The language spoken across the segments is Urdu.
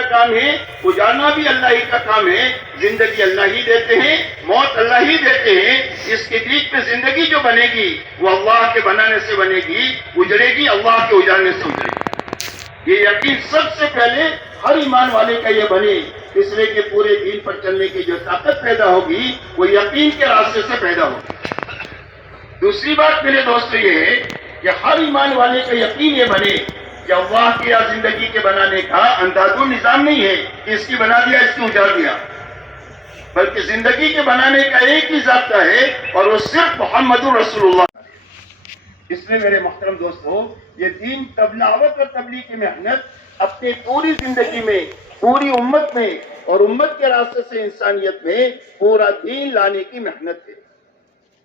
کا کام ہے، اجاڑنا بھی اللہ ہی کا کام ہے، زندگی اللہ ہی دیتے ہیں، موت اللہ ہی دیتے ہیں، اس کے بیچ میں زندگی جو بنے گی وہ اللہ کے بنانے سے بنے گی، اجڑے گی اللہ کے اجاڑنے سے اجڑے گی۔ یہ یقین سب سے پہلے ہر ایمان والے کا یہ بنے، اس لیے کہ پورے دین پر چلنے کی جو طاقت پیدا ہوگی وہ یقین کے راستے سے پیدا ہوگی۔ دوسری بات میرے دوستو یہ ہے کہ ہر ایمان والے کا یقین یہ بنے کہ اللہ کی زندگی کے بنانے کا انداز و نظام نہیں ہے کہ اس کی بنا دیا اس کی اجاڑ دیا، بلکہ زندگی کے بنانے کا ایک ہی ضابطہ ہے اور وہ صرف محمد رسول اللہ۔ اس لیے میرے محترم دوستو، یہ دین دعوت اور تبلیغ کی محنت اپنی پوری زندگی میں، پوری امت میں اور امت کے راستے سے انسانیت میں پورا دین لانے کی محنت ہے۔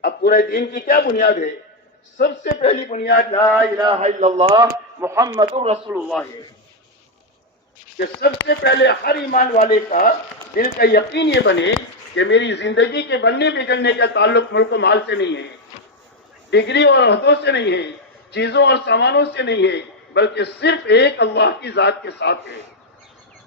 اب پورے دین کی کیا بنیاد ہے؟ سب سے پہلی بنیاد لا الہ الا اللہ محمد رسول اللہ ہے، کہ سب سے پہلے ہر ایمان والے کا دل کا یقین یہ بنے کہ میری زندگی کے بننے بگڑنے کا تعلق ملک و مال سے نہیں ہے، ڈگری اور عہدوں سے نہیں ہے، چیزوں اور سامانوں سے نہیں ہے، بلکہ صرف ایک اللہ کی ذات کے ساتھ ہے۔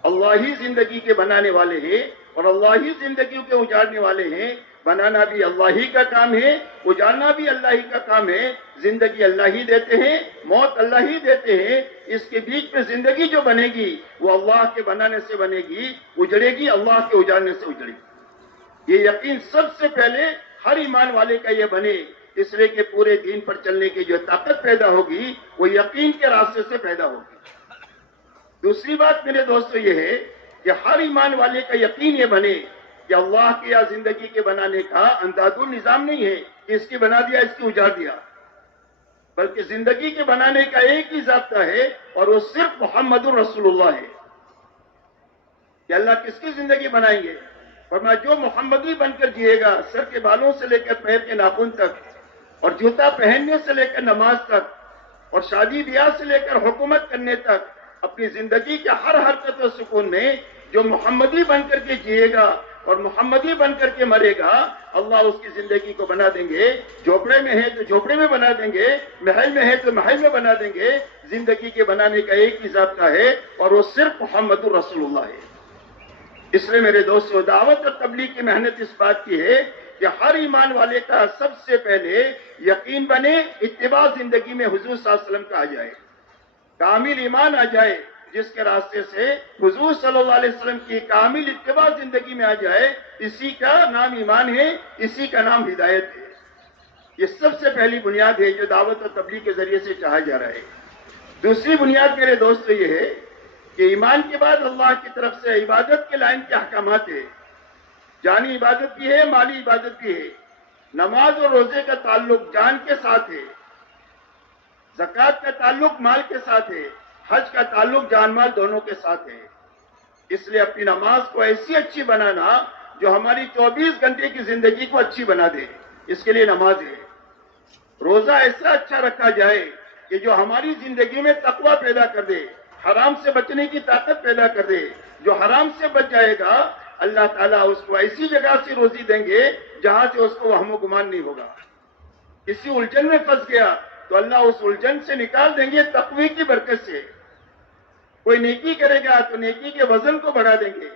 اللہ ہی زندگی کے بنانے والے ہیں اور اللہ ہی زندگیوں کے اجاڑنے والے ہیں۔ بنانا بھی اللہ ہی کا کام ہے، اجاڑنا بھی اللہ ہی کا کام ہے، زندگی اللہ ہی دیتے ہیں، موت اللہ ہی دیتے ہیں، اس کے بیچ میں زندگی جو بنے گی وہ اللہ کے بنانے سے بنے گی، اجڑے گی اللہ کے اجاڑنے سے اجڑے گی۔ یہ یقین سب سے پہلے ہر ایمان والے کا یہ بنے، اس لیے کہ پورے دین پر چلنے کی جو طاقت پیدا ہوگی وہ یقین کے راستے سے پیدا ہوگی۔ دوسری بات میرے دوستو یہ ہے کہ ہر ایمان والے کا یقین یہ بنے کہ اللہ کی زندگی کے بنانے کا انداز و نظام نہیں ہے کہ اس کی بنا دیا اس کی اجاڑ دیا، بلکہ زندگی کے بنانے کا ایک ہی ضابطہ ہے اور وہ صرف محمد رسول اللہ ہے۔ کہ اللہ کس کی زندگی بنائیں گے؟ ورنہ جو محمدی بن کر جیے گا، سر کے بالوں سے لے کر پیر کے ناخن تک، اور جوتا پہننے سے لے کر نماز تک، اور شادی بیاہ سے لے کر حکومت کرنے تک، اپنی زندگی کے ہر حرکت و سکون میں جو محمدی بن کر کے جیے گا اور محمدی بن کر کے مرے گا، اللہ اس کی زندگی کو بنا دیں گے۔ جھوپڑے میں ہے تو جھوپڑے میں بنا دیں گے، محل میں ہے تو محل میں بنا دیں گے۔ زندگی کے بنانے کا ایک ہی ضابطہ ہے اور وہ صرف محمد رسول اللہ ہے۔ اس لیے میرے دوستو، دعوت اور تبلیغ کی محنت اس بات کی ہے کہ ہر ایمان والے کا سب سے پہلے یقین بنے، اتباع زندگی میں حضور صلی اللہ علیہ وسلم کا آ جائے، کامل ایمان آ جائے، جس کے راستے سے حضور صلی اللہ علیہ وسلم کی کامل اتباع زندگی میں آ جائے، اسی کا نام ایمان ہے، اسی کا نام ہدایت ہے۔ یہ سب سے پہلی بنیاد ہے جو دعوت اور تبلیغ کے ذریعے سے چاہا جا رہا ہے۔ دوسری بنیاد میرے دوستو یہ ہے کہ ایمان کے بعد اللہ کی طرف سے عبادت کے لائن کے احکامات ہیں۔ جانی عبادت بھی ہے، مالی عبادت بھی ہے۔ نماز اور روزے کا تعلق جان کے ساتھ ہے، زکوٰۃ کا تعلق مال کے ساتھ ہے، حج کا تعلق جان مال دونوں کے ساتھ ہے۔ اس لیے اپنی نماز کو ایسی اچھی بنانا جو ہماری 24 گھنٹے کی زندگی کو اچھی بنا دے، اس کے لیے نماز ہے۔ روزہ ایسا اچھا رکھا جائے کہ جو ہماری زندگی میں تقویٰ پیدا کر دے، حرام سے بچنے کی طاقت پیدا کر دے۔ جو حرام سے بچ جائے گا، اللہ تعالیٰ اس کو ایسی جگہ سے روزی دیں گے جہاں سے اس کو وہم و گمان نہیں ہوگا۔ کسی الجھن میں پھنس گیا تو اللہ اس الجھن سے نکال دیں گے تقوی کی برکت سے۔ کوئی نیکی کرے گا تو نیکی کے وزن کو بڑھا دیں گے،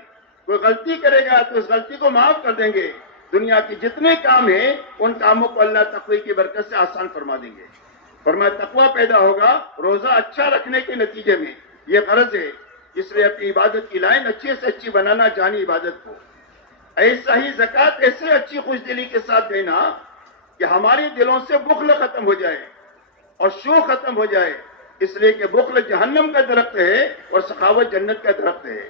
کوئی غلطی کرے گا تو اس غلطی کو معاف کر دیں گے۔ دنیا کے جتنے کام ہیں ان کاموں کو اللہ تقوی کی برکت سے آسان فرما دیں گے۔ فرمایا تقوی پیدا ہوگا روزہ اچھا رکھنے کے نتیجے میں، یہ غرض ہے۔ اس لیے اپنی عبادت کی لائن اچھی سے اچھی بنانا، جانی عبادت کو ایسا ہی زکوٰۃ ایسے اچھی خوش دلی کے ساتھ دینا کہ ہمارے دلوں سے بخل ختم ہو جائے اور شو ختم ہو جائے، اس لیے کہ بخل جہنم کا درخت ہے اور سخاوت جنت کا درخت ہے۔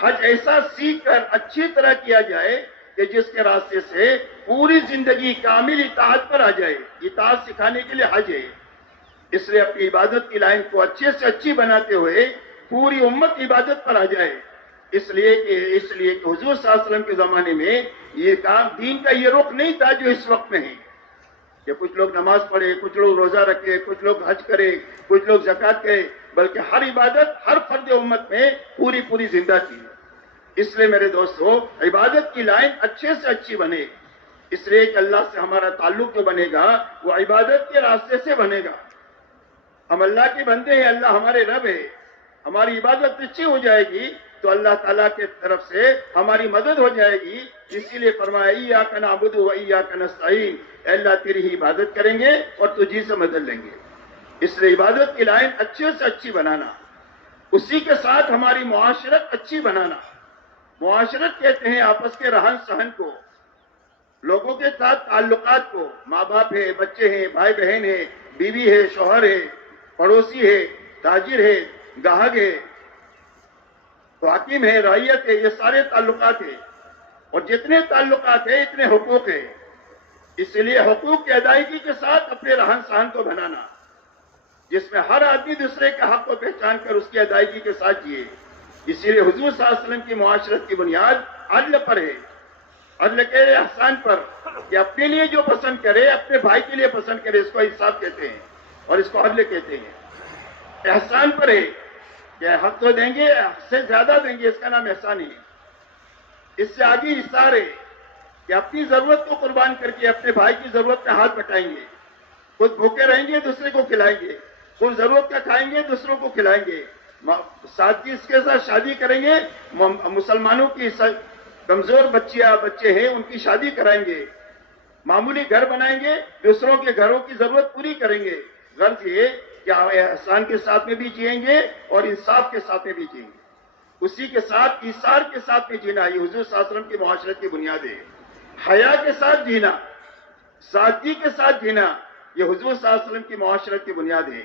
حج ایسا سیکھ کر اچھی طرح کیا جائے کہ جس کے راستے سے پوری زندگی کامل اطاعت پر آ جائے۔ اطاعت سکھانے کے لیے حج ہے۔ اس لیے اپنی عبادت کی لائن کو اچھے سے اچھی بناتے ہوئے پوری امت عبادت پر آ جائے۔ اس لیے کہ حضور صلی اللہ علیہ وسلم کے زمانے میں یہ کام دین کا یہ رخ نہیں تھا جو اس وقت میں ہے، کہ کچھ لوگ نماز پڑھے، کچھ لوگ روزہ رکھے، کچھ لوگ حج کرے، کچھ لوگ زکوٰۃ کرے، بلکہ ہر عبادت ہر فرد امت میں پوری زندہ کی۔ اس لیے میرے دوستو، عبادت کی لائن اچھے سے اچھی بنے، اس لیے کہ اللہ سے ہمارا تعلق جو بنے گا وہ عبادت کے راستے سے بنے گا۔ ہم اللہ کے بندے ہیں، اللہ ہمارے رب ہے، ہماری عبادت اچھی ہو جائے گی تو اللہ تعالیٰ کی طرف سے ہماری مدد ہو جائے گی. اسی لیے فرمایا ایاک نعبد و ایاک نستعین، اے اللہ تیری ہی عبادت کریں گے اور تجھی سے مدد لیں گے. اس لیے عبادت کی لائن اچھے سے اچھی بنانا، اسی کے ساتھ ہماری معاشرت اچھی بنانا. معاشرت کہتے ہیں آپس کے رہن سہن کو، لوگوں کے ساتھ تعلقات کو. ماں باپ ہے، بچے ہیں، بھائی بہن ہے، بیوی ہے، شوہر ہے، پڑوسی ہے، تاجر ہے، گاہک ہے، حاکم ہے، رعیت ہے، یہ سارے تعلقات ہیں. اور جتنے تعلقات ہیں اتنے حقوق ہیں. اس لیے حقوق کی ادائیگی کے ساتھ اپنے رہن سہن کو بنانا، جس میں ہر آدمی دوسرے کے حق کو پہچان کر اس کی ادائیگی کے ساتھ جیے. اسی لیے حضور صلی اللہ علیہ وسلم کی معاشرت کی بنیاد عدل پر ہے. عدل کے احسان پر، کہ اپنے لیے جو پسند کرے اپنے بھائی کے لیے پسند کرے، اس کو انصاف کہتے ہیں اور اس کو عدل کہتے ہیں. احسان پر ہے کہ حق تو دیں گے، حق سے زیادہ دیں گے، اس کا نام احسان ہے. اس سے آگے اثار ہے کہ اپنی ضرورت کو قربان کر کے اپنے بھائی کی ضرورت میں ہاتھ بٹائیں گے. خود بھوکے رہیں گے دوسرے کو کھلائیں گے، خود ضرورت کا کھائیں گے دوسروں کو کھلائیں گے. ساتھ ہی اس کے ساتھ شادی کریں گے، مسلمانوں کی کمزور بچے ہیں ان کی شادی کرائیں گے. معمولی گھر بنائیں گے، دوسروں کے گھروں کی ضرورت پوری کریں گے. غرض یہ کہ احسان کے ساتھ میں بھی جئیں گے اور انصاف کے ساتھ میں بھی جئیں گے. اسی کے ساتھ ایثار کے ساتھ میں جینا، یہ حضور صلی اللہ علیہ وسلم کی معاشرت کی بنیاد ہے. حیا کے ساتھ جینا، سادگی کے ساتھ جینا، یہ حضور صلی اللہ علیہ وسلم کی معاشرت کی بنیاد ہے.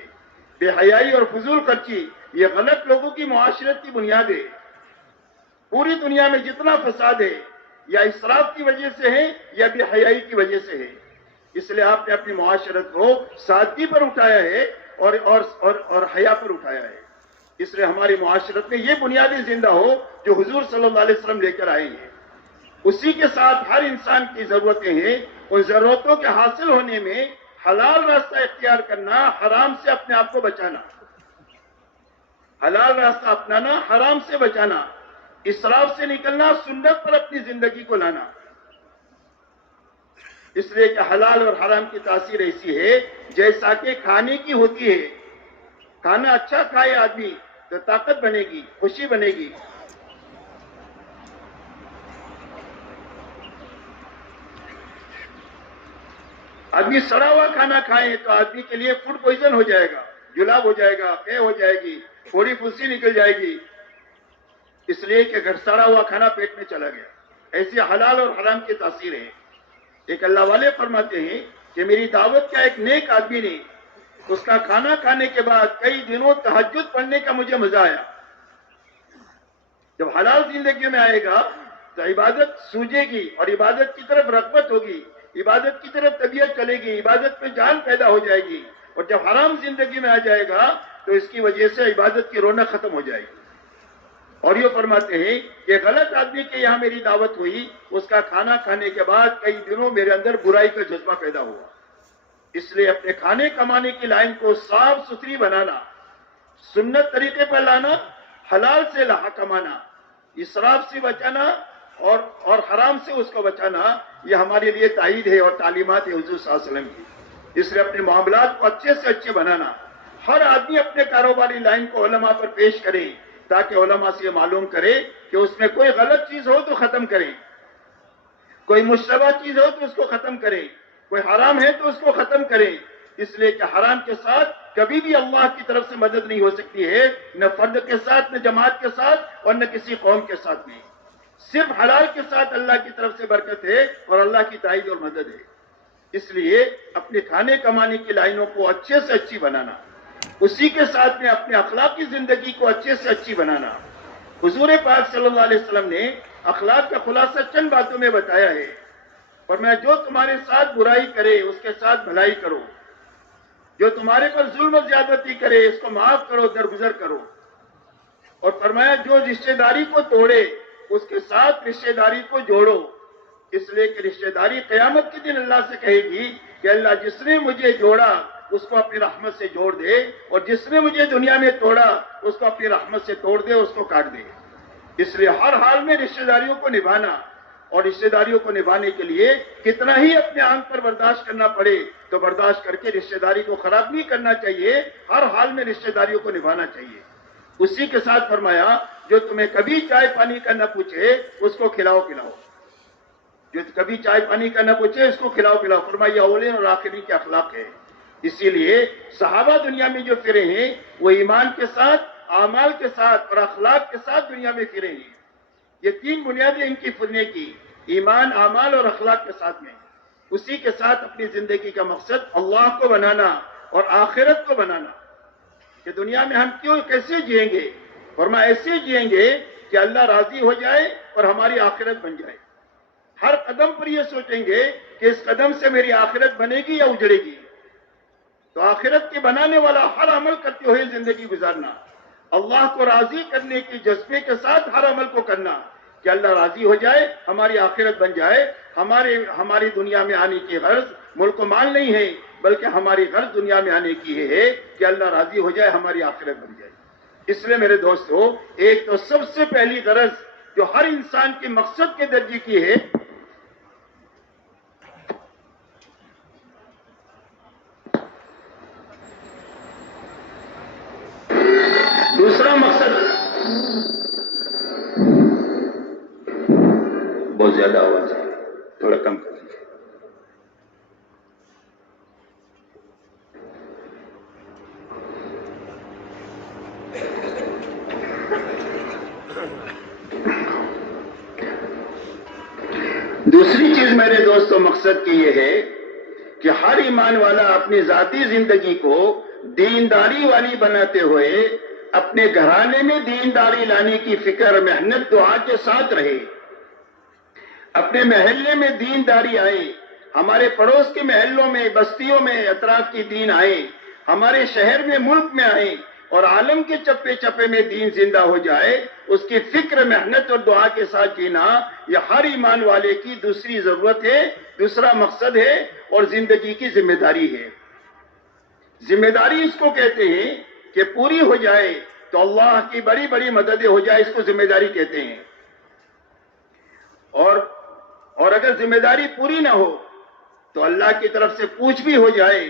بے حیائی اور فضول خرچی یہ غلط لوگوں کی معاشرت کی بنیاد ہے. پوری دنیا میں جتنا فساد ہے یا اسراف کی وجہ سے ہے یا بے حیائی کی وجہ سے ہے. اس لیے آپ نے اپنی معاشرت کو سادگی پر اٹھایا ہے اور حیا پر اٹھایا ہے. اس لیے ہماری معاشرت میں یہ بنیادیں زندہ ہو جو حضور صلی اللہ علیہ وسلم لے کر آئے ہیں. اسی کے ساتھ ہر انسان کی ضرورتیں ہیں، ان ضرورتوں کے حاصل ہونے میں حلال راستہ اختیار کرنا، حرام سے اپنے آپ کو بچانا. حلال راستہ اپنانا، حرام سے بچانا، اسراف سے نکلنا، سنت پر اپنی زندگی کو لانا. اس لیے کہ حلال اور حرام کی تاثیر ایسی ہے جیسا کہ کھانے کی ہوتی ہے. کھانا اچھا کھائے آدمی تو طاقت بنے گی، خوشی بنے گی. آدمی سڑا ہوا کھانا کھائے تو آدمی کے لیے فوڈ پوائزن ہو جائے گا، جلاب ہو جائے گا، قے ہو جائے گی، تھوڑی پھنسی نکل جائے گی، اس لیے کہ اگر سڑا ہوا کھانا پیٹ میں چلا گیا. ایسی حلال اور حرام کی تاثیر ہے. ایک اللہ والے فرماتے ہیں کہ میری دعوت کا ایک نیک آدمی نے اس کا کھانا کھانے کے بعد کئی دنوں تہجد پڑھنے کا مجھے مزہ آیا. جب حلال زندگی میں آئے گا تو عبادت سوجے گی اور عبادت کی طرف رغبت ہوگی، عبادت کی طرف طبیعت چلے گی، عبادت میں جان پیدا ہو جائے گی. اور جب حرام زندگی میں آ جائے گا تو اس کی وجہ سے عبادت کی رونق ختم ہو جائے گی. اور یہ فرماتے ہیں کہ غلط آدمی کے یہاں میری دعوت ہوئی، اس کا کھانا کھانے کے بعد کئی دنوں میرے اندر برائی کا جذبہ پیدا ہوا. اس لیے اپنے کھانے کمانے کی لائن کو صاف ستھری بنانا، سنت طریقے پر لانا، حلال سے کمانا، اسراف سے بچانا اور حرام سے اس کو بچانا، یہ ہمارے لیے تائید ہے اور تعلیمات ہے حضور صلی اللہ علیہ وسلم کی. اس لیے اپنے معاملات کو اچھے سے اچھے بنانا. ہر آدمی اپنے کاروباری لائن کو علماء پر پیش کرے تاکہ علماء سے یہ معلوم کرے کہ اس میں کوئی غلط چیز ہو تو ختم کریں، کوئی مشتبہ چیز ہو تو اس کو ختم کریں، کوئی حرام ہے تو اس کو ختم کریں. اس لیے کہ حرام کے ساتھ کبھی بھی اللہ کی طرف سے مدد نہیں ہو سکتی ہے، نہ فرد کے ساتھ، نہ جماعت کے ساتھ اور نہ کسی قوم کے ساتھ میں. صرف حلال کے ساتھ اللہ کی طرف سے برکت ہے اور اللہ کی تائید اور مدد ہے. اس لیے اپنے کھانے کمانے کی لائنوں کو اچھے سے اچھی بنانا، اسی کے ساتھ میں اپنے اخلاقی زندگی کو اچھے سے اچھی بنانا. حضور پاک صلی اللہ علیہ وسلم نے اخلاق کا خلاصہ چند باتوں میں بتایا ہے. فرمایا جو تمہارے ساتھ برائی کرے اس کے ساتھ بھلائی کرو، جو تمہارے پر ظلم و زیادتی کرے اس کو معاف کرو، درگزر کرو. اور فرمایا جو رشتہ داری کو توڑے اس کے ساتھ رشتہ داری کو جوڑو. اس لیے کہ رشتہ داری قیامت کے دن اللہ سے کہے گی کہ اللہ جس نے مجھے جوڑا اس کو اپنی رحمت سے جوڑ دے، اور جس نے مجھے دنیا میں توڑا اس کو اپنی رحمت سے توڑ دے، اس کو کاٹ دے. اس لیے ہر حال میں رشتہ داریوں کو نبھانا، اور رشتہ داریوں کو نبھانے کے لیے کتنا ہی اپنے آنکھ پر برداشت کرنا پڑے تو برداشت کر کے رشتہ داری کو خراب نہیں کرنا چاہیے. ہر حال میں رشتہ داریوں کو نبھانا چاہیے. اسی کے ساتھ فرمایا جو تمہیں کبھی چائے پانی کا نہ پوچھے اس کو کھلاؤ پلاؤ، جو کبھی چائے پانی کا نہ پوچھے اس کو کھلاؤ پلاؤ. فرمایا یہ اولین اور آخرین کے اخلاق ہے. اسی لیے صحابہ دنیا میں جو پھرے ہیں وہ ایمان کے ساتھ، اعمال کے ساتھ اور اخلاق کے ساتھ دنیا میں پھرے ہیں. یہ تین بنیادیں ان کی پھرنے کی، ایمان، اعمال اور اخلاق کے ساتھ میں. اسی کے ساتھ اپنی زندگی کا مقصد اللہ کو بنانا اور آخرت کو بنانا کہ دنیا میں ہم کیسے جئیں گے. فرمایا ایسے جئیں گے کہ اللہ راضی ہو جائے اور ہماری آخرت بن جائے. ہر قدم پر یہ سوچیں گے کہ اس قدم سے میری آخرت بنے گی یا اجڑے گی. تو آخرت کے بنانے والا ہر عمل کرتے ہوئے زندگی گزارنا، اللہ کو راضی کرنے کے جذبے کے ساتھ ہر عمل کو کرنا کہ اللہ راضی ہو جائے، ہماری آخرت بن جائے. ہماری دنیا میں آنے کی غرض ملک و مال نہیں ہے، بلکہ ہماری غرض دنیا میں آنے کی ہے کہ اللہ راضی ہو جائے، ہماری آخرت بن جائے. اس لیے میرے دوستو، ایک تو سب سے پہلی غرض جو ہر انسان کے مقصد کے درجے کی ہے، دوسرا مقصد بہت زیادہ آواز ہے، تھوڑا کم کر دیجیے. دوسری چیز میرے دوستو مقصد کی یہ ہے کہ ہر ایمان والا اپنی ذاتی زندگی کو دینداری والی بناتے ہوئے اپنے گھرانے میں دینداری لانے کی فکر، محنت، دعا کے ساتھ رہے. اپنے محلے میں دینداری آئے، ہمارے پڑوس کے محلوں میں، بستیوں میں اطراف کی دین آئے، ہمارے شہر میں، ملک میں آئے اور عالم کے چپے چپے میں دین زندہ ہو جائے. اس کی فکر، محنت اور دعا کے ساتھ جینا یہ ہر ایمان والے کی دوسری ضرورت ہے، دوسرا مقصد ہے اور زندگی کی ذمہ داری ہے. ذمہ داری اس کو کہتے ہیں کہ پوری ہو جائے تو اللہ کی بڑی بڑی مددیں ہو جائے، اس کو ذمہ داری کہتے ہیں. اور اگر ذمہ داری پوری نہ ہو تو اللہ کی طرف سے پوچھ بھی ہو جائے،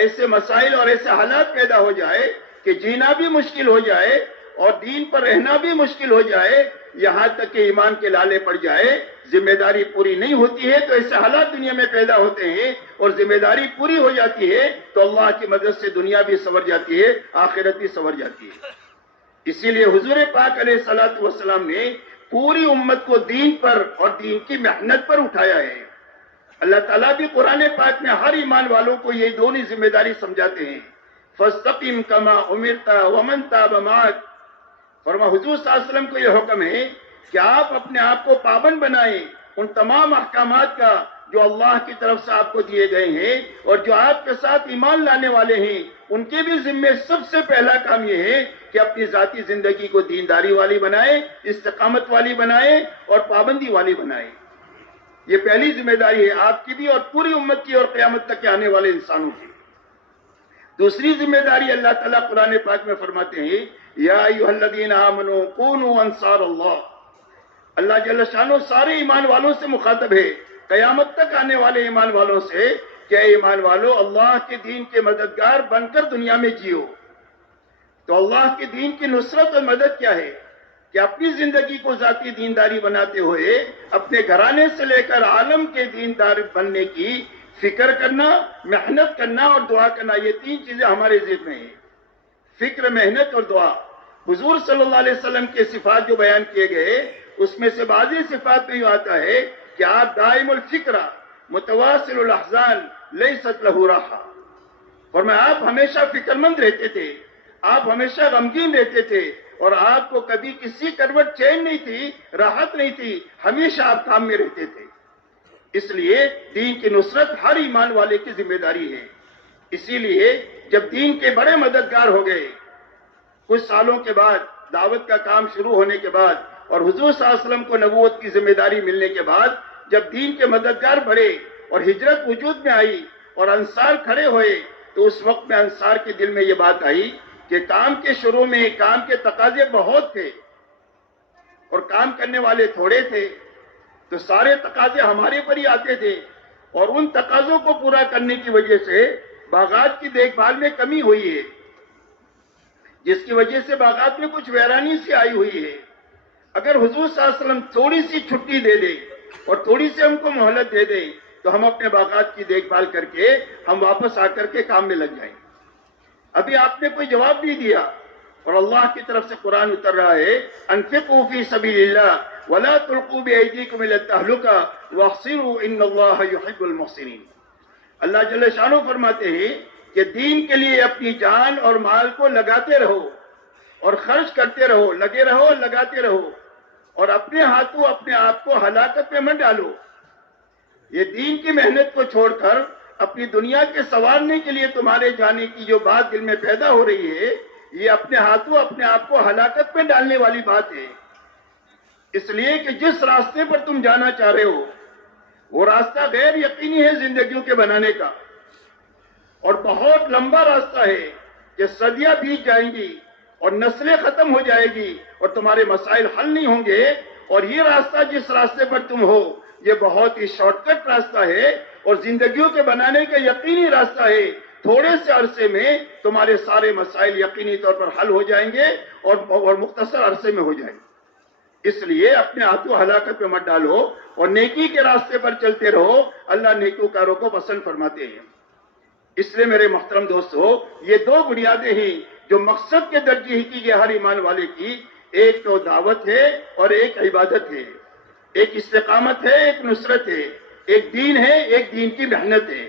ایسے مسائل اور ایسے حالات پیدا ہو جائے کہ جینا بھی مشکل ہو جائے اور دین پر رہنا بھی مشکل ہو جائے، یہاں تک کہ ایمان کے لالے پڑ جائے. ذمہ داری پوری نہیں ہوتی ہے تو ایسے حالات دنیا میں پیدا ہوتے ہیں، اور ذمہ داری پوری ہو جاتی ہے تو اللہ کی مدد سے دنیا بھی سنور جاتی ہے، آخرت بھی سنور جاتی ہے. اسی لیے حضور پاک علیہ الصلوۃ والسلام نے پوری امت کو دین پر اور دین کی محنت پر اٹھایا ہے. اللہ تعالیٰ بھی قرآن پاک میں ہر ایمان والوں کو یہ دونوں ذمہ داری سمجھاتے ہیں. فَاسْتَقِمْ كَمَا أُمِرْتَ وَمَنْ تَابَ مَعَكَ. فرما حضور صلی اللہ علیہ وسلم کو یہ حکم ہے کہ آپ اپنے آپ کو پابند بنائیں ان تمام احکامات کا جو اللہ کی طرف سے آپ کو دیے گئے ہیں، اور جو آپ کے ساتھ ایمان لانے والے ہیں ان کے بھی ذمے سب سے پہلا کام یہ ہے کہ اپنی ذاتی زندگی کو دینداری والی بنائیں، استقامت والی بنائیں اور پابندی والی بنائیں. یہ پہلی ذمہ داری ہے آپ کی بھی اور پوری امت کی اور قیامت تک کے آنے والے انسانوں کی. دوسری ذمہ داری اللہ تعالیٰ قرآن پاک میں فرماتے ہیں یا ایھا الذین آمنوا کونوا انصار اللہ. اللہ جل شانہ سارے ایمان والوں سے مخاطب ہے، قیامت تک آنے والے ایمان والوں سے کہ اے ایمان والو اللہ کے دین کے مددگار بن کر دنیا میں جیو. تو اللہ کے دین کی نصرت اور مدد کیا ہے کہ اپنی زندگی کو ذاتی دینداری بناتے ہوئے اپنے گھرانے سے لے کر عالم کے دیندار بننے کی فکر کرنا، محنت کرنا اور دعا کرنا. یہ تین چیزیں ہمارے ذہن میں ہیں، فکر، محنت اور دعا. حضور صلی اللہ علیہ وسلم کے صفات جو بیان کیے گئے اس میں سے بعضی صفات میں یہ آتا ہے کہ آپ دائم الفکر متواصل الاحزان لیست لہ راحہ. فرمایا آپ ہمیشہ فکر مند رہتے تھے، آپ ہمیشہ غمگین رہتے تھے اور آپ کو کبھی کسی کروٹ چین نہیں تھی، راحت نہیں تھی، ہمیشہ آپ کام میں رہتے تھے. اس لیے دین کی نصرت ہر ایمان والے کی ذمہ داری ہے. اسی لیے جب دین کے بڑے مددگار ہو گئے، کچھ سالوں کے بعد دعوت کا کام شروع ہونے کے بعد اور حضور صلی اللہ علیہ وسلم کو نبوت کی ذمہ داری ملنے کے بعد جب دین کے مددگار بڑھے اور ہجرت وجود میں آئی اور انصار کھڑے ہوئے، تو اس وقت میں انصار کے دل میں یہ بات آئی کہ کام کے شروع میں کام کے تقاضے بہت تھے اور کام کرنے والے تھوڑے تھے، تو سارے تقاضے ہمارے پر ہی آتے تھے اور ان تقاضوں کو پورا کرنے کی وجہ سے باغات کی دیکھ بھال میں کمی ہوئی ہے. جس کی وجہ سے باغات میں کچھ ویرانی سی آئی ہوئی ہے. اگر حضور صلی اللہ علیہ وسلم تھوڑی سی چھٹی دے دے اور تھوڑی سی ہم کو مہلت دے دیں تو ہم اپنے باغات کی دیکھ بھال کر کے ہم واپس آ کر کے کام میں لگ جائیں. ابھی آپ نے کوئی جواب نہیں دیا اور اللہ کی طرف سے قرآن اتر رہا ہے انفقوا فی سبیل اللہ ولا تلقوا بایدیکم الی التہلکہ واحسنوا ان اللہ یحب المحسنین. اللہ جل شانہ فرماتے ہیں کہ دین کے لیے اپنی جان اور مال کو لگاتے رہو اور خرچ کرتے رہو، لگے رہو اور لگاتے رہو، اور اپنے ہاتھوں اپنے آپ کو ہلاکت میں مت ڈالو. یہ دین کی محنت کو چھوڑ کر اپنی دنیا کے سنوارنے کے لیے تمہارے جانے کی جو بات دل میں پیدا ہو رہی ہے، یہ اپنے ہاتھوں اپنے آپ کو ہلاکت میں ڈالنے والی بات ہے. اس لیے کہ جس راستے پر تم جانا چاہ رہے ہو وہ راستہ غیر یقینی ہے زندگیوں کے بنانے کا، اور بہت لمبا راستہ ہے کہ صدیاں بیت جائیں گی اور نسلیں ختم ہو جائے گی اور تمہارے مسائل حل نہیں ہوں گے. اور یہ راستہ جس راستے پر تم ہو یہ بہت ہی شارٹ کٹ راستہ ہے اور زندگیوں کے بنانے کا یقینی راستہ ہے. تھوڑے سے عرصے میں تمہارے سارے مسائل یقینی طور پر حل ہو جائیں گے اور مختصر عرصے میں ہو جائیں گے. اس لیے اپنے ہاتھوں ہلاکت میں مت ڈالو اور نیکی کے راستے پر چلتے رہو. اللہ نیکوکاروں کو پسند فرماتے ہیں. اس لیے میرے محترم دوستو، یہ دو بنیادیں ہیں جو مقصد کے درجے ہی کی ہر ایمان والے کی. ایک تو دعوت ہے اور ایک عبادت ہے، ایک استقامت ہے، ایک نصرت ہے، ایک دین ہے، ایک دین کی محنت ہے.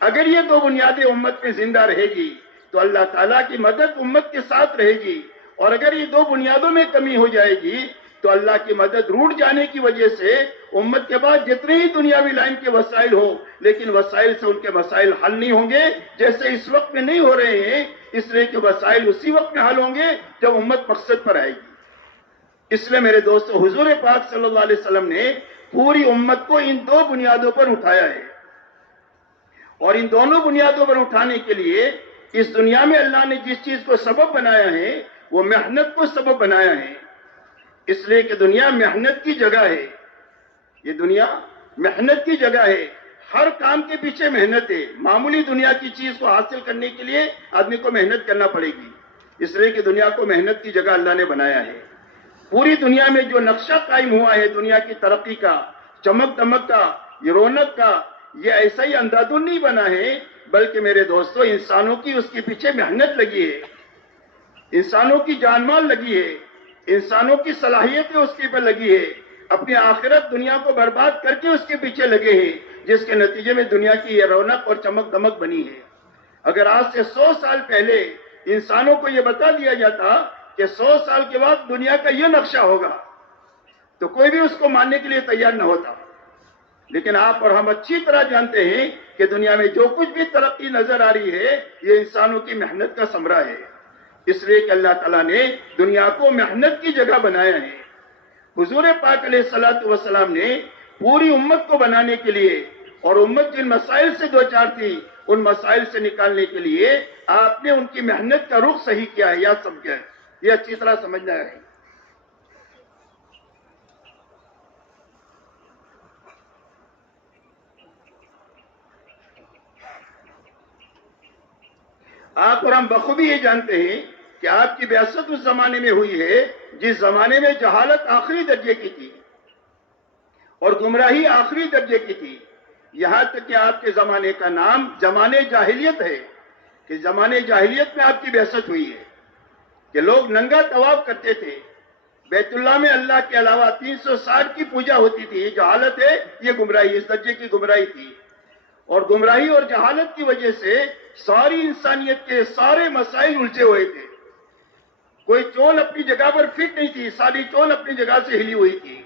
اگر یہ دو بنیادیں امت میں زندہ رہے گی تو اللہ تعالیٰ کی مدد امت کے ساتھ رہے گی، اور اگر یہ دو بنیادوں میں کمی ہو جائے گی تو اللہ کی مدد روٹ جانے کی وجہ سے امت کے بعد جتنے ہی دنیاوی لائن کے وسائل ہو لیکن وسائل سے ان کے مسائل حل نہیں ہوں گے، جیسے اس وقت میں نہیں ہو رہے ہیں. اس لیے کہ وسائل اسی وقت میں حل ہوں گے جب امت مقصد پر آئے گی. اس لیے میرے دوستو، حضور پاک صلی اللہ علیہ وسلم نے پوری امت کو ان دو بنیادوں پر اٹھایا ہے، اور ان دونوں بنیادوں پر اٹھانے کے لیے اس دنیا میں اللہ نے جس چیز کو سبب بنایا ہے وہ محنت کو سبب بنایا ہے. اس لیے کہ دنیا محنت کی جگہ ہے. یہ دنیا محنت کی جگہ ہے. ہر کام کے پیچھے محنت ہے. معمولی دنیا کی چیز کو حاصل کرنے کے لیے آدمی کو محنت کرنا پڑے گی. اس لیے کہ دنیا کو محنت کی جگہ اللہ نے بنایا ہے. پوری دنیا میں جو نقشہ قائم ہوا ہے دنیا کی ترقی کا، چمک دمک کا، یہ رونق کا، یہ ایسا ہی اندھادھند نہیں بنا ہے، بلکہ میرے دوستو انسانوں کی اس کے پیچھے محنت لگی ہے، انسانوں کی جان مال لگی ہے، انسانوں کی صلاحیتیں اس کے پر لگی ہے، اپنی آخرت دنیا کو برباد کر کے اس کے پیچھے لگے ہیں، جس کے نتیجے میں دنیا کی یہ رونق اور چمک دمک بنی ہے. اگر آج سے 100 سال پہلے انسانوں کو یہ بتا دیا جاتا کہ 100 سال کے بعد دنیا کا یہ نقشہ ہوگا تو کوئی بھی اس کو ماننے کے لیے تیار نہ ہوتا. لیکن آپ اور ہم اچھی طرح جانتے ہیں کہ دنیا میں جو کچھ بھی ترقی نظر آ رہی ہے یہ انسانوں کی محنت کا ثمرہ ہے. اس لیے کہ اللہ تعالیٰ نے دنیا کو محنت کی جگہ بنایا ہے. حضور پاک علیہ الصلوۃ والسلام نے پوری امت کو بنانے کے لیے اور امت جن مسائل سے دوچار تھی ان مسائل سے نکالنے کے لیے آپ نے ان کی محنت کا رخ صحیح کیا ہے. یاد سمجھا ہے، یہ اچھی طرح سمجھنا ہے. آپ اور ہم بخوبی یہ جانتے ہیں کہ آپ کی بعثت اس زمانے میں ہوئی ہے جس زمانے میں جہالت آخری درجے کی تھی اور گمراہی آخری درجے کی تھی. یہاں تک کہ آپ کے زمانے کا نام زمانے جاہلیت ہے، کہ زمانے جاہلیت میں آپ کی بعثت ہوئی ہے، کہ لوگ ننگا طواف کرتے تھے. بیت اللہ میں اللہ کے علاوہ 360 کی پوجا ہوتی تھی. یہ جہالت ہے، یہ گمراہی، اس درجے کی گمراہی تھی. اور گمراہی اور جہالت کی وجہ سے ساری انسانیت کے سارے مسائل الجھے ہوئے تھے. کوئی چول اپنی جگہ پر فٹ نہیں تھی، ساری چول اپنی جگہ سے ہلی ہوئی تھی.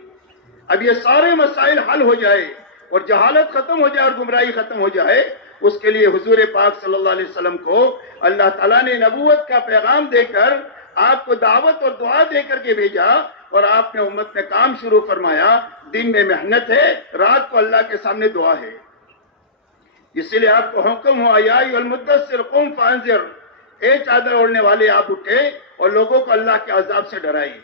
اب یہ سارے مسائل حل ہو جائے اور جہالت ختم ہو جائے اور گمراہی ختم ہو جائے، اس کے لیے حضور پاک صلی اللہ علیہ وسلم کو اللہ تعالیٰ نے نبوت کا پیغام دے کر آپ کو دعوت اور دعا دے کر کے بھیجا، اور آپ نے امت میں کام شروع فرمایا. دن میں محنت ہے، رات کو اللہ کے سامنے دعا ہے. اسی لیے آپ کو حکم ہوا یا ایھا المدثر قم فانذر، اے چادر اوڑھنے والے آپ اٹھے اور لوگوں کو اللہ کے عذاب سے ڈرائیں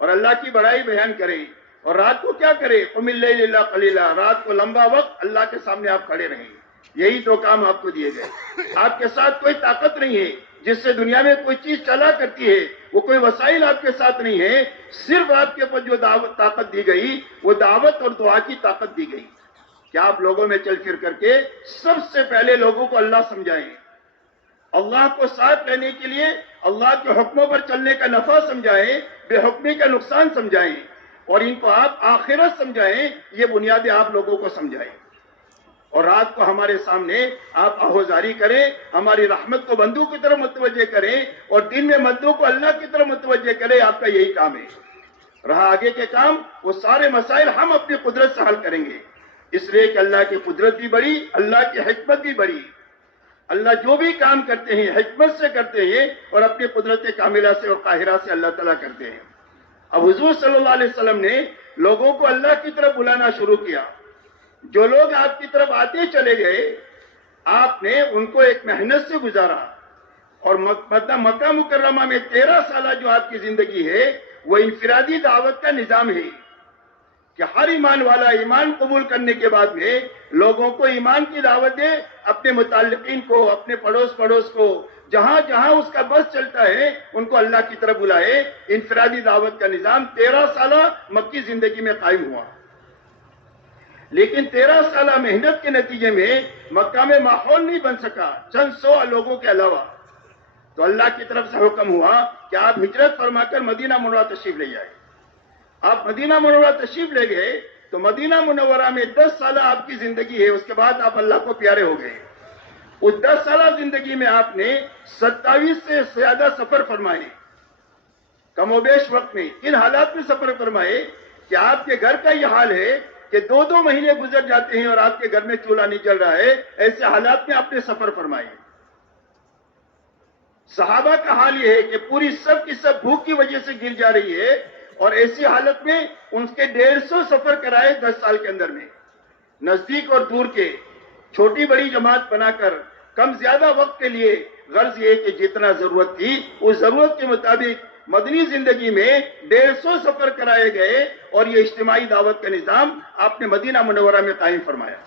اور اللہ کی بڑائی بیان کریں. اور رات کو کیا کرے؟ قم اللیل الا قلیلا، رات کو لمبا وقت اللہ کے سامنے آپ کھڑے رہیں. یہی دو کام آپ کو دیے گئے. آپ کے ساتھ کوئی طاقت نہیں ہے، جس سے دنیا میں کوئی چیز چلا کرتی ہے، وہ کوئی وسائل آپ کے ساتھ نہیں ہے، صرف آپ کے اوپر جو طاقت دی گئی وہ دعوت اور دعا کی طاقت دی گئی کہ آپ لوگوں میں چل پھر کر کے سب سے پہلے لوگوں کو اللہ سمجھائیں، اللہ کو ساتھ لینے کے لیے اللہ کے حکموں پر چلنے کا نفع سمجھائیں، بے حکمی کا نقصان سمجھائیں، اور ان کو آپ آخرت سمجھائیں، یہ بنیادیں آپ لوگوں کو سمجھائیں۔ اور رات کو ہمارے سامنے آپ آہوزاری کریں، ہماری رحمت کو بندوں کی طرف متوجہ کریں، اور دن میں مردوں کو اللہ کی طرف متوجہ کریں، آپ کا یہی کام ہے۔ رہا آگے کے کام، وہ سارے مسائل ہم اپنی قدرت سے حل کریں گے، اس لیے کہ اللہ کی قدرت بھی بڑی، اللہ کی حکمت بھی بڑی۔ اللہ جو بھی کام کرتے ہیں حکمت سے کرتے ہیں، اور اپنی قدرت کاملہ سے اور قاہرہ سے اللہ تعالیٰ کرتے ہیں۔ اب حضور صلی اللہ علیہ وسلم نے لوگوں کو اللہ کی طرف بلانا شروع کیا۔ جو لوگ آپ کی طرف آتے چلے گئے، آپ نے ان کو ایک محنت سے گزارا، اور مکہ مکرمہ میں 13 سالہ جو آپ کی زندگی ہے وہ انفرادی دعوت کا نظام ہے کہ ہر ایمان والا ایمان قبول کرنے کے بعد میں لوگوں کو ایمان کی دعوت دے، اپنے متعلقین کو، اپنے پڑوس کو، جہاں جہاں اس کا بس چلتا ہے ان کو اللہ کی طرف بلائے۔ انفرادی دعوت کا نظام 13 سالہ مکی زندگی میں قائم ہوا، لیکن 13 سالہ محنت کے نتیجے میں مکہ میں ماحول نہیں بن سکا چند 100 لوگوں کے علاوہ۔ تو اللہ کی طرف سے حکم ہوا کہ آپ ہجرت فرما کر مدینہ منورہ تشریف لے جائیں۔ آپ مدینہ منورہ تشریف لے گئے تو مدینہ منورہ میں 10 سالہ آپ کی زندگی ہے، اس کے بعد آپ اللہ کو پیارے ہو گئے۔ اس 10 سالہ زندگی میں آپ نے 27 سے زیادہ سفر فرمائے، کم و بیش وقت میں۔ ان حالات میں سفر فرمائے کہ آپ کے گھر کا یہ حال ہے کہ 2 مہینے گزر جاتے ہیں اور آپ کے گھر میں چولہا نہیں چل رہا ہے، ایسے حالات میں آپ نے سفر فرمائے۔ صحابہ کا حال یہ ہے کہ پوری سب کی سب بھوک کی وجہ سے گر جا رہی ہے، اور ایسی حالت میں ان کے 150 سفر کرائے 10 سال کے اندر میں، نزدیک اور دور کے، چھوٹی بڑی جماعت بنا کر کم زیادہ وقت کے لیے۔ غرض یہ کہ جتنا ضرورت تھی اس ضرورت کے مطابق مدنی زندگی میں 150 سفر کرائے گئے، اور یہ اجتماعی دعوت کا نظام آپ نے مدینہ منورہ میں قائم فرمایا۔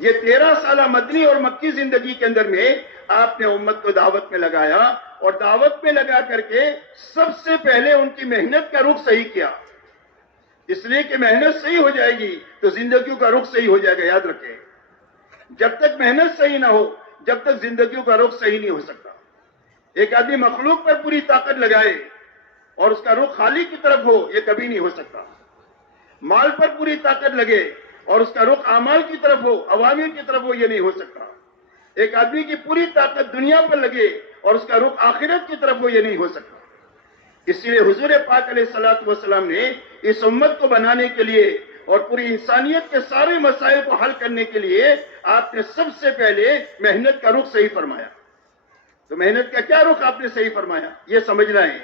یہ 13 سالہ مدنی اور مکی زندگی کے اندر میں آپ نے امت کو دعوت میں لگایا، اور دعوت میں لگا کر کے سب سے پہلے ان کی محنت کا رخ صحیح کیا، اس لیے کہ محنت صحیح ہو جائے گی تو زندگیوں کا رخ صحیح ہو جائے گا۔ یاد رکھیں، جب تک محنت صحیح نہ ہو جب تک زندگیوں کا رخ صحیح نہیں ہو سکتا۔ ایک آدمی مخلوق پر پوری طاقت لگائے اور اس کا رخ خالق کی طرف ہو، یہ کبھی نہیں ہو سکتا۔ مال پر پوری طاقت لگے اور اس کا رخ اعمال کی طرف ہو، عوامل کی طرف ہو، یہ نہیں ہو سکتا۔ ایک آدمی کی پوری طاقت دنیا پر لگے اور اس کا رخ آخرت کی طرف ہو، یہ نہیں ہو سکتا۔ اس لیے حضور پاک علیہ الصلوۃ والسلام نے اس امت کو بنانے کے لیے اور پوری انسانیت کے سارے مسائل کو حل کرنے کے لیے آپ نے سب سے پہلے محنت کا رخ صحیح فرمایا۔ تو محنت کا کیا رخ آپ نے صحیح فرمایا، یہ سمجھنا ہے۔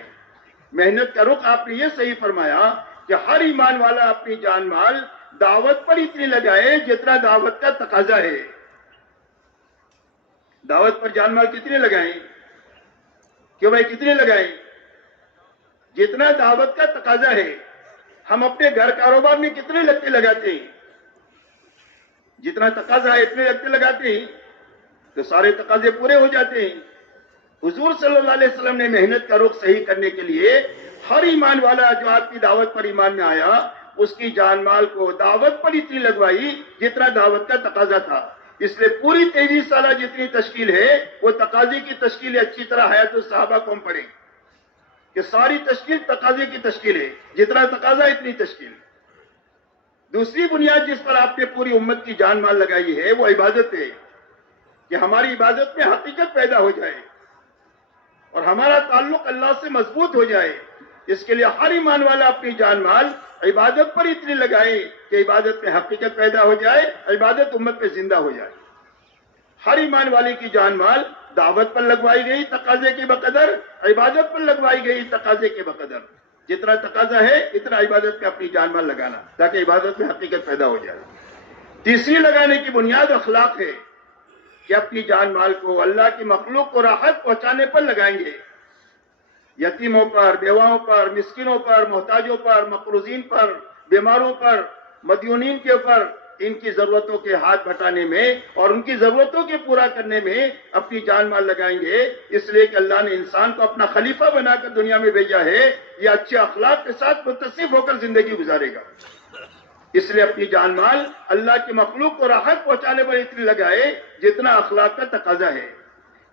محنت کا رخ آپ نے یہ صحیح فرمایا کہ ہر ایمان والا اپنی جان مال دعوت پر اتنی لگائے جتنا دعوت کا تقاضا ہے۔ دعوت پر جان مال کتنے لگائیں؟ کیوں بھائی کتنے لگائیں؟ جتنا دعوت کا تقاضا ہے۔ ہم اپنے گھر کاروبار میں کتنے لگتے لگاتے ہیں؟ جتنا تقاضا ہے اتنے لگتے لگاتے ہیں تو سارے تقاضے پورے ہو جاتے ہیں۔ حضور صلی اللہ علیہ وسلم نے محنت کا رخ صحیح کرنے کے لیے ہر ایمان والا جو آپ کی دعوت پر ایمان میں آیا اس کی جان مال کو دعوت پر اتنی لگوائی جتنا دعوت کا تقاضا تھا۔ اس لیے پوری 23 سالہ جتنی تشکیل ہے وہ تقاضے کی تشکیل ہے۔ اچھی طرح حیات الصحابہ کو ہم پڑھیں کہ ساری تشکیل تقاضے کی تشکیل ہے، جتنا تقاضا اتنی تشکیل۔ دوسری بنیاد جس پر آپ نے پوری امت کی جان مال لگائی ہے وہ عبادت ہے، کہ ہماری عبادت میں حقیقت پیدا ہو جائے اور ہمارا تعلق اللہ سے مضبوط ہو جائے۔ اس کے لیے ہر ایمان والا اپنی جان مال عبادت پر اتنی لگائے کہ عبادت میں حقیقت پیدا ہو جائے، عبادت امت میں زندہ ہو جائے۔ ہر ایمان والے کی جان مال دعوت پر لگوائی گئی تقاضے کے بقدر، عبادت پر لگوائی گئی تقاضے کے بقدر۔ جتنا تقاضا ہے اتنا عبادت میں اپنی جان مال لگانا تاکہ عبادت میں حقیقت پیدا ہو جائے۔ تیسری لگانے کی بنیاد اخلاق ہے کہ اپنی جان مال کو اللہ کی مخلوق کو راحت پہنچانے پر لگائیں گے، یتیموں پر، بیواؤں پر، مسکینوں پر، محتاجوں پر، مقروضین پر، بیماروں پر، مدیونین کے اوپر، ان کی ضرورتوں کے ہاتھ بٹانے میں اور ان کی ضرورتوں کے پورا کرنے میں اپنی جان مال لگائیں گے، اس لیے کہ اللہ نے انسان کو اپنا خلیفہ بنا کر دنیا میں بھیجا ہے، یہ اچھے اخلاق کے ساتھ متصف ہو کر زندگی گزارے گا۔ اس لیے اپنی جان مال اللہ کی مخلوق کو راحت پہنچانے پر اتنی لگائے جتنا اخلاق کا تقاضا ہے۔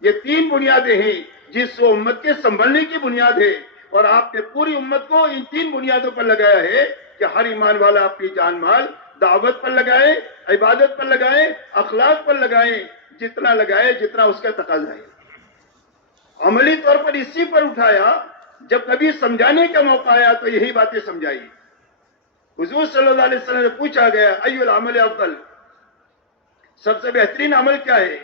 یہ تین بنیادیں ہیں جس وہ امت کے سنبھلنے کی بنیاد ہے، اور آپ نے پوری امت کو ان تین بنیادوں پر لگایا ہے کہ ہر ایمان والا اپنی جان مال دعوت پر لگائے، عبادت پر لگائے، اخلاق پر لگائے، جتنا لگائے جتنا اس کا تقاضا ہے۔ عملی طور پر اسی پر اٹھایا، جب کبھی سمجھانے کا موقع آیا تو یہی باتیں سمجھائی۔ حضور صلی اللہ علیہ وسلم سے پوچھا گیا ایو العمل افضل، سب سے بہترین عمل کیا ہے؟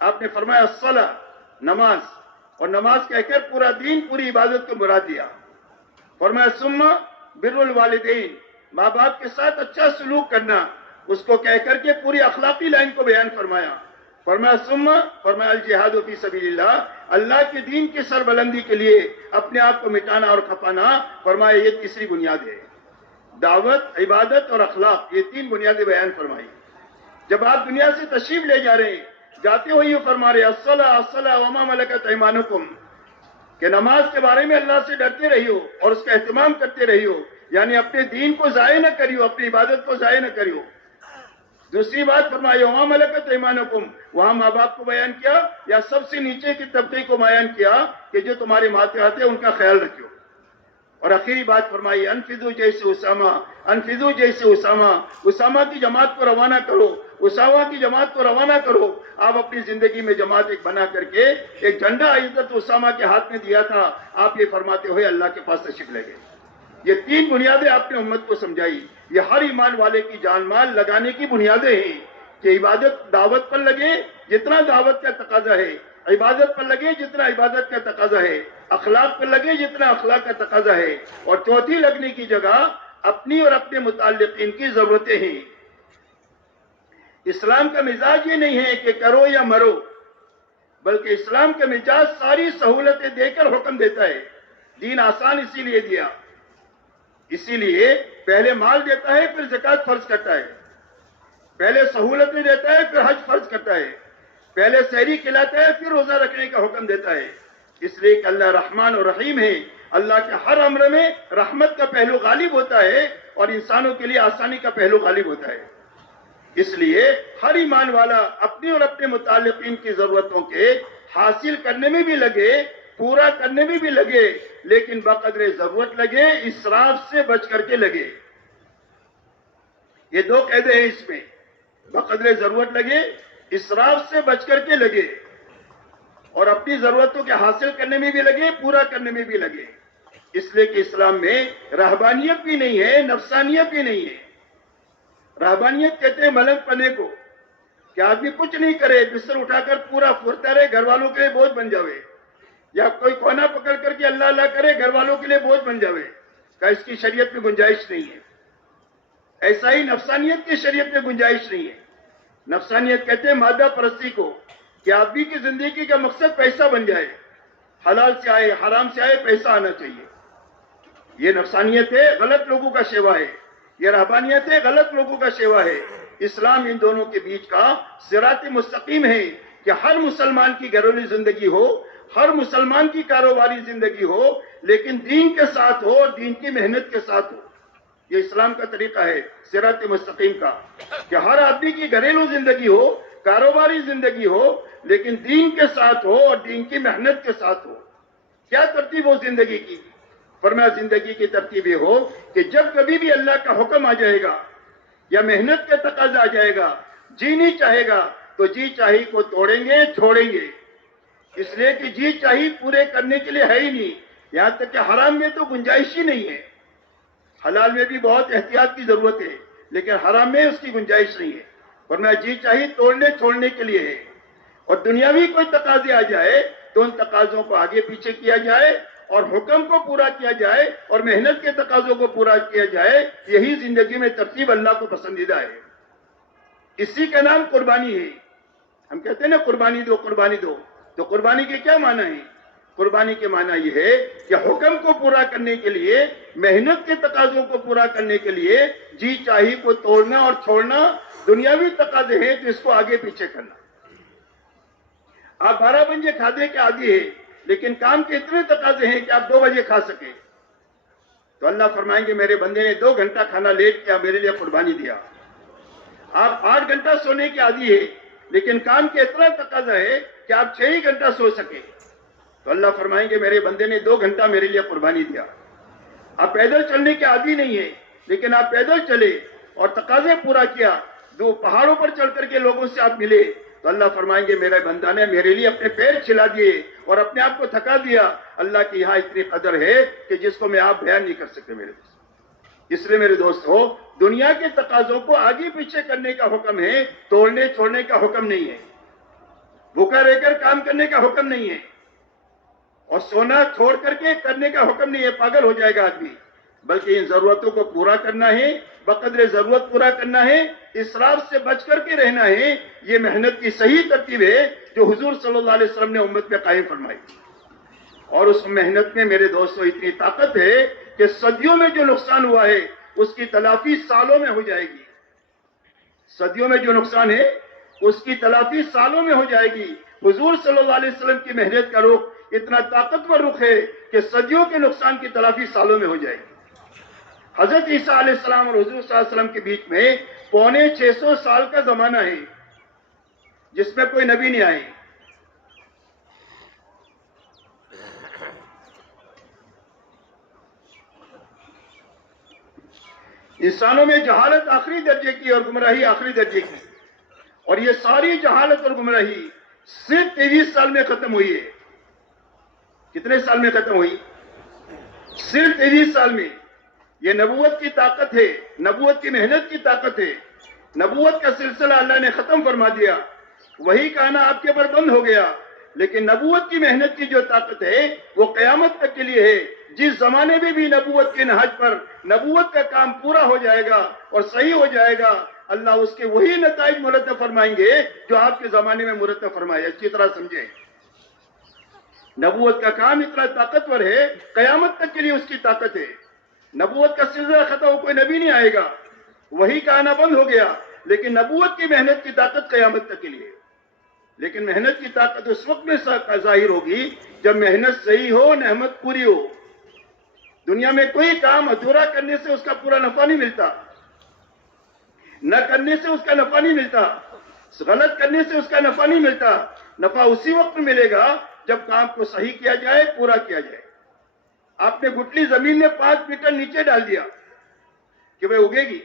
آپ نے فرمایا الصلاۃ، نماز، اور نماز کہہ کر پورا دین، پوری عبادت کو مراد دیا۔ فرمایا ثم بر الوالدین، ماں باپ کے ساتھ اچھا سلوک کرنا، اس کو کہہ کر کے پوری اخلاقی لائن کو بیان فرمایا۔ فرمایا ثم، فرمایا الجہاد فی سبیل اللہ، اللہ کے دین کی سربلندی کے لیے اپنے آپ کو مٹانا اور کھپانا، فرمایا یہ تیسری بنیاد ہے۔ دعوت، عبادت اور اخلاق، یہ تین بنیادیں بیان فرمائی۔ جب آپ دنیا سے تشریف لے جا رہے ہیں، جاتے ہوئے یہ فرما رہے الصلاۃ الصلاۃ وما ملکت ایمانکم، کہ نماز کے بارے میں اللہ سے ڈرتے رہیو اور اس کا اہتمام کرتے رہیو، یعنی اپنے دین کو ضائع نہ کریو، اپنی عبادت کو ضائع نہ کریو۔ دوسری بات فرمائی وما ملکت ایمانکم، وہاں ماں باپ کو بیان کیا یا سب سے نیچے کی طبقے کو بیان کیا کہ جو تمہارے ماتحت ہے ان کا خیال رکھو۔ اور آخری بات فرمائی انفذو جیسے اسامہ، انفذو جیسے اسامہ، اسامہ کی جماعت کو روانہ کرو، اسامہ کی جماعت کو روانہ کرو۔ آپ اپنی زندگی میں جماعت ایک بنا کر کے ایک جھنڈا عزت اسامہ کے ہاتھ میں دیا تھا، آپ یہ فرماتے ہوئے اللہ کے پاس تشریف لے گئے۔ یہ تین بنیادیں آپ نے امت کو سمجھائی، یہ ہر ایمان والے کی جان مال لگانے کی بنیادیں ہیں کہ عبادت، دعوت پر لگے جتنا دعوت کا تقاضا ہے، عبادت پر لگے جتنا عبادت کا تقاضا ہے، اخلاق پر لگے جتنا اخلاق کا تقاضا ہے، اور چوتھی لگنے کی جگہ اپنی اور اپنے متعلقین کی ضرورتیں ہیں۔ اسلام کا مزاج یہ نہیں ہے کہ کرو یا مرو، بلکہ اسلام کا مزاج ساری سہولتیں دے کر حکم دیتا ہے۔ دین آسان اسی لیے دیا، اسی لیے پہلے مال دیتا ہے پھر زکوٰۃ فرض کرتا ہے، پہلے سہولتیں دیتا ہے پھر حج فرض کرتا ہے، پہلے سحری کھلاتا ہے پھر روزہ رکھنے کا حکم دیتا ہے۔ اس لیے کہ اللہ رحمان اور رحیم ہے، اللہ کے ہر امر میں رحمت کا پہلو غالب ہوتا ہے اور انسانوں کے لیے آسانی کا پہلو غالب ہوتا ہے۔ اس لیے ہر ایمان والا اپنی اور اپنے متعلقین کی ضرورتوں کے حاصل کرنے میں بھی لگے، پورا کرنے میں بھی لگے، لیکن بقدر ضرورت لگے، اسراف سے بچ کر کے لگے۔ یہ دو قاعدے ہیں اس میں، بقدر ضرورت لگے، اسراف سے بچ کر کے لگے، اور اپنی ضرورتوں کے حاصل کرنے میں بھی لگے، پورا کرنے میں بھی لگے۔ اس لیے کہ اسلام میں رہبانیت بھی نہیں ہے، نفسانیت بھی نہیں ہے۔ رہبانیت کہتے ہیں ملنگ پنے کو، کہ آدمی کچھ نہیں کرے، بستر اٹھا کر پورا پھرتا رہے، گھر والوں کے لیے بوجھ بن جاوے، یا کوئی کونا پکڑ کر کے اللہ اللہ کرے، گھر والوں کے لیے بوجھ بن جاوے، کہ اس کی شریعت میں گنجائش نہیں ہے۔ ایسا ہی نفسانیت کی شریعت میں گنجائش نہیں ہے۔ نفسانیت کہتے ہیں مادہ پرستی کو، کہ آدمی کی زندگی کا مقصد پیسہ بن جائے، حلال سے آئے حرام سے آئے پیسہ آنا چاہیے۔ یہ نفسانیت ہے، غلط لوگوں کا شیوا ہے۔ یہ رہبانیت ہے، غلط لوگوں کا شیوا ہے۔ اسلام ان دونوں کے بیچ کا صراط مستقیم ہے کہ ہر مسلمان کی گھریلو زندگی ہو، ہر مسلمان کی کاروباری زندگی ہو، لیکن دین کے ساتھ ہو اور دین کی محنت کے ساتھ ہو۔ یہ اسلام کا طریقہ ہے صراط مستقیم کا، کہ ہر آدمی کی گھریلو زندگی ہو، کاروباری زندگی ہو، لیکن دین کے ساتھ ہو اور دین کی محنت کے ساتھ ہو۔ کیا ترتیب ہو زندگی کی؟ فرمایا زندگی کی ترتیب یہ ہو کہ جب کبھی بھی اللہ کا حکم آ جائے گا یا محنت کا تقاضا آ جائے گا، جی نہیں چاہے گا تو جی چاہی کو توڑیں گے، چھوڑیں گے۔ اس لیے کہ جی چاہی پورے کرنے کے لیے ہے ہی نہیں، یہاں تک کہ حرام میں تو گنجائش ہی نہیں ہے۔ حلال میں بھی بہت احتیاط کی ضرورت ہے، لیکن حرام میں اس کی گنجائش نہیں ہے۔ فرمایا جی چاہی توڑنے چھوڑنے کے لیے ہے، اور دنیاوی کوئی تقاضے آ جائے تو ان تقاضوں کو آگے پیچھے کیا جائے اور حکم کو پورا کیا جائے اور محنت کے تقاضوں کو پورا کیا جائے۔ یہی زندگی میں ترتیب اللہ کو پسندیدہ ہے۔ اسی کا نام قربانی ہے۔ ہم کہتے ہیں نا قربانی دو، قربانی دو، تو قربانی کے کیا معنی ہے؟ قربانی کے معنی یہ ہے کہ حکم کو پورا کرنے کے لیے، محنت کے تقاضوں کو پورا کرنے کے لیے جی چاہی کو توڑنا اور چھوڑنا دنیاوی تقاضے ہیں تو اس کو آگے پیچھے کرنا۔ آپ 12 بجے کھانے کے عادی ہیں لیکن کام کے اتنے تقاضے ہیں کہ آپ 2 بجے کھا سکیں، تو اللہ فرمائیں گے میرے بندے نے 2 گھنٹہ کھانا لیٹ کیا، میرے لیے قربانی دیا۔ آپ 8 گھنٹہ سونے کے عادی ہیں لیکن کام کے اتنا تقاضا ہے کہ آپ 6 ہی گھنٹہ سو سکیں، تو اللہ فرمائیں گے میرے بندے نے 2 گھنٹہ میرے لیے قربانی دیا۔ آپ پیدل چلنے کے عادی نہیں ہیں لیکن آپ پیدل چلے اور تقاضے پورا کیا، 2 پہاڑوں پر چڑھ کر کے لوگوں سے آپ ملے، تو اللہ فرمائیں گے میرے بندہ نے میرے لیے اپنے پیر چلا دیے اور اپنے آپ کو تھکا دیا۔ اللہ کی یہاں اتنی قدر ہے کہ جس کو میں آپ بیان نہیں کر سکتے میرے دوست۔ اس لیے میرے دوستو، دنیا کے تقاضوں کو آگے پیچھے کرنے کا حکم ہے، توڑنے چھوڑنے کا حکم نہیں ہے، بھوکا رہ کر کام کرنے کا حکم نہیں ہے، اور سونا چھوڑ کر کے کرنے کا حکم نہیں ہے، پاگل ہو جائے گا آدمی، بلکہ ان ضرورتوں کو پورا کرنا ہے، بقدر ضرورت پورا کرنا ہے، اسراف سے بچ کر کے رہنا ہے۔ یہ محنت کی صحیح ترتیب ہے جو حضور صلی اللہ علیہ وسلم نے امت میں قائم فرمائی، اور اس محنت میں میرے دوستو اتنی طاقت ہے کہ صدیوں میں جو نقصان ہوا ہے اس کی تلافی سالوں میں ہو جائے گی۔ صدیوں میں جو نقصان ہے اس کی تلافی سالوں میں ہو جائے گی۔ حضور صلی اللہ علیہ وسلم کی محنت کا رخ اتنا طاقتور رخ ہے کہ صدیوں کے نقصان کی تلافی سالوں میں ہو جائے گی۔ حضرت عیسیٰ علیہ السلام اور حضور صلی اللہ علیہ وسلم کے بیچ میں 650 سال کا زمانہ ہے جس میں کوئی نبی نہیں آئے۔ انسانوں میں جہالت آخری درجے کی اور گمراہی آخری درجے کی، اور یہ ساری جہالت اور گمراہی صرف 23 سال میں ختم ہوئی ہے۔ کتنے سال میں ختم ہوئی؟ صرف 23 سال میں۔ یہ نبوت کی طاقت ہے، نبوت کی محنت کی طاقت ہے۔ نبوت کا سلسلہ اللہ نے ختم فرما دیا، وہی کہنا آپ کے پر بند ہو گیا، لیکن نبوت کی محنت کی جو طاقت ہے وہ قیامت تک کے لیے ہے۔ جس زمانے میں بھی نبوت کے نہج پر نبوت کا کام پورا ہو جائے گا اور صحیح ہو جائے گا، اللہ اس کے وہی نتائج مرتب فرمائیں گے جو آپ کے زمانے میں مرتب فرمائے۔ اچھی طرح سمجھیں، نبوت کا کام اتنا طاقتور ہے، قیامت تک کے لیے اس کی طاقت ہے۔ نبوت کا سلسلہ ختم ہو، کوئی نبی نہیں آئے گا، وہی کا آنا بند ہو گیا، لیکن نبوت کی محنت کی طاقت قیامت تک کے لیے۔ لیکن محنت کی طاقت اس وقت میں ظاہر ہوگی جب محنت صحیح ہو، نعمت پوری ہو۔ دنیا میں کوئی کام ادھورا کرنے سے اس کا پورا نفع نہیں ملتا، نہ کرنے سے اس کا نفع نہیں ملتا، غلط کرنے سے اس کا نفع نہیں ملتا۔ نفع اسی وقت ملے گا جب کام کو صحیح کیا جائے، پورا کیا جائے۔ آپ نے گٹلی زمین میں 5 میٹر نیچے ڈال دیا کہ وہ اگے گی؟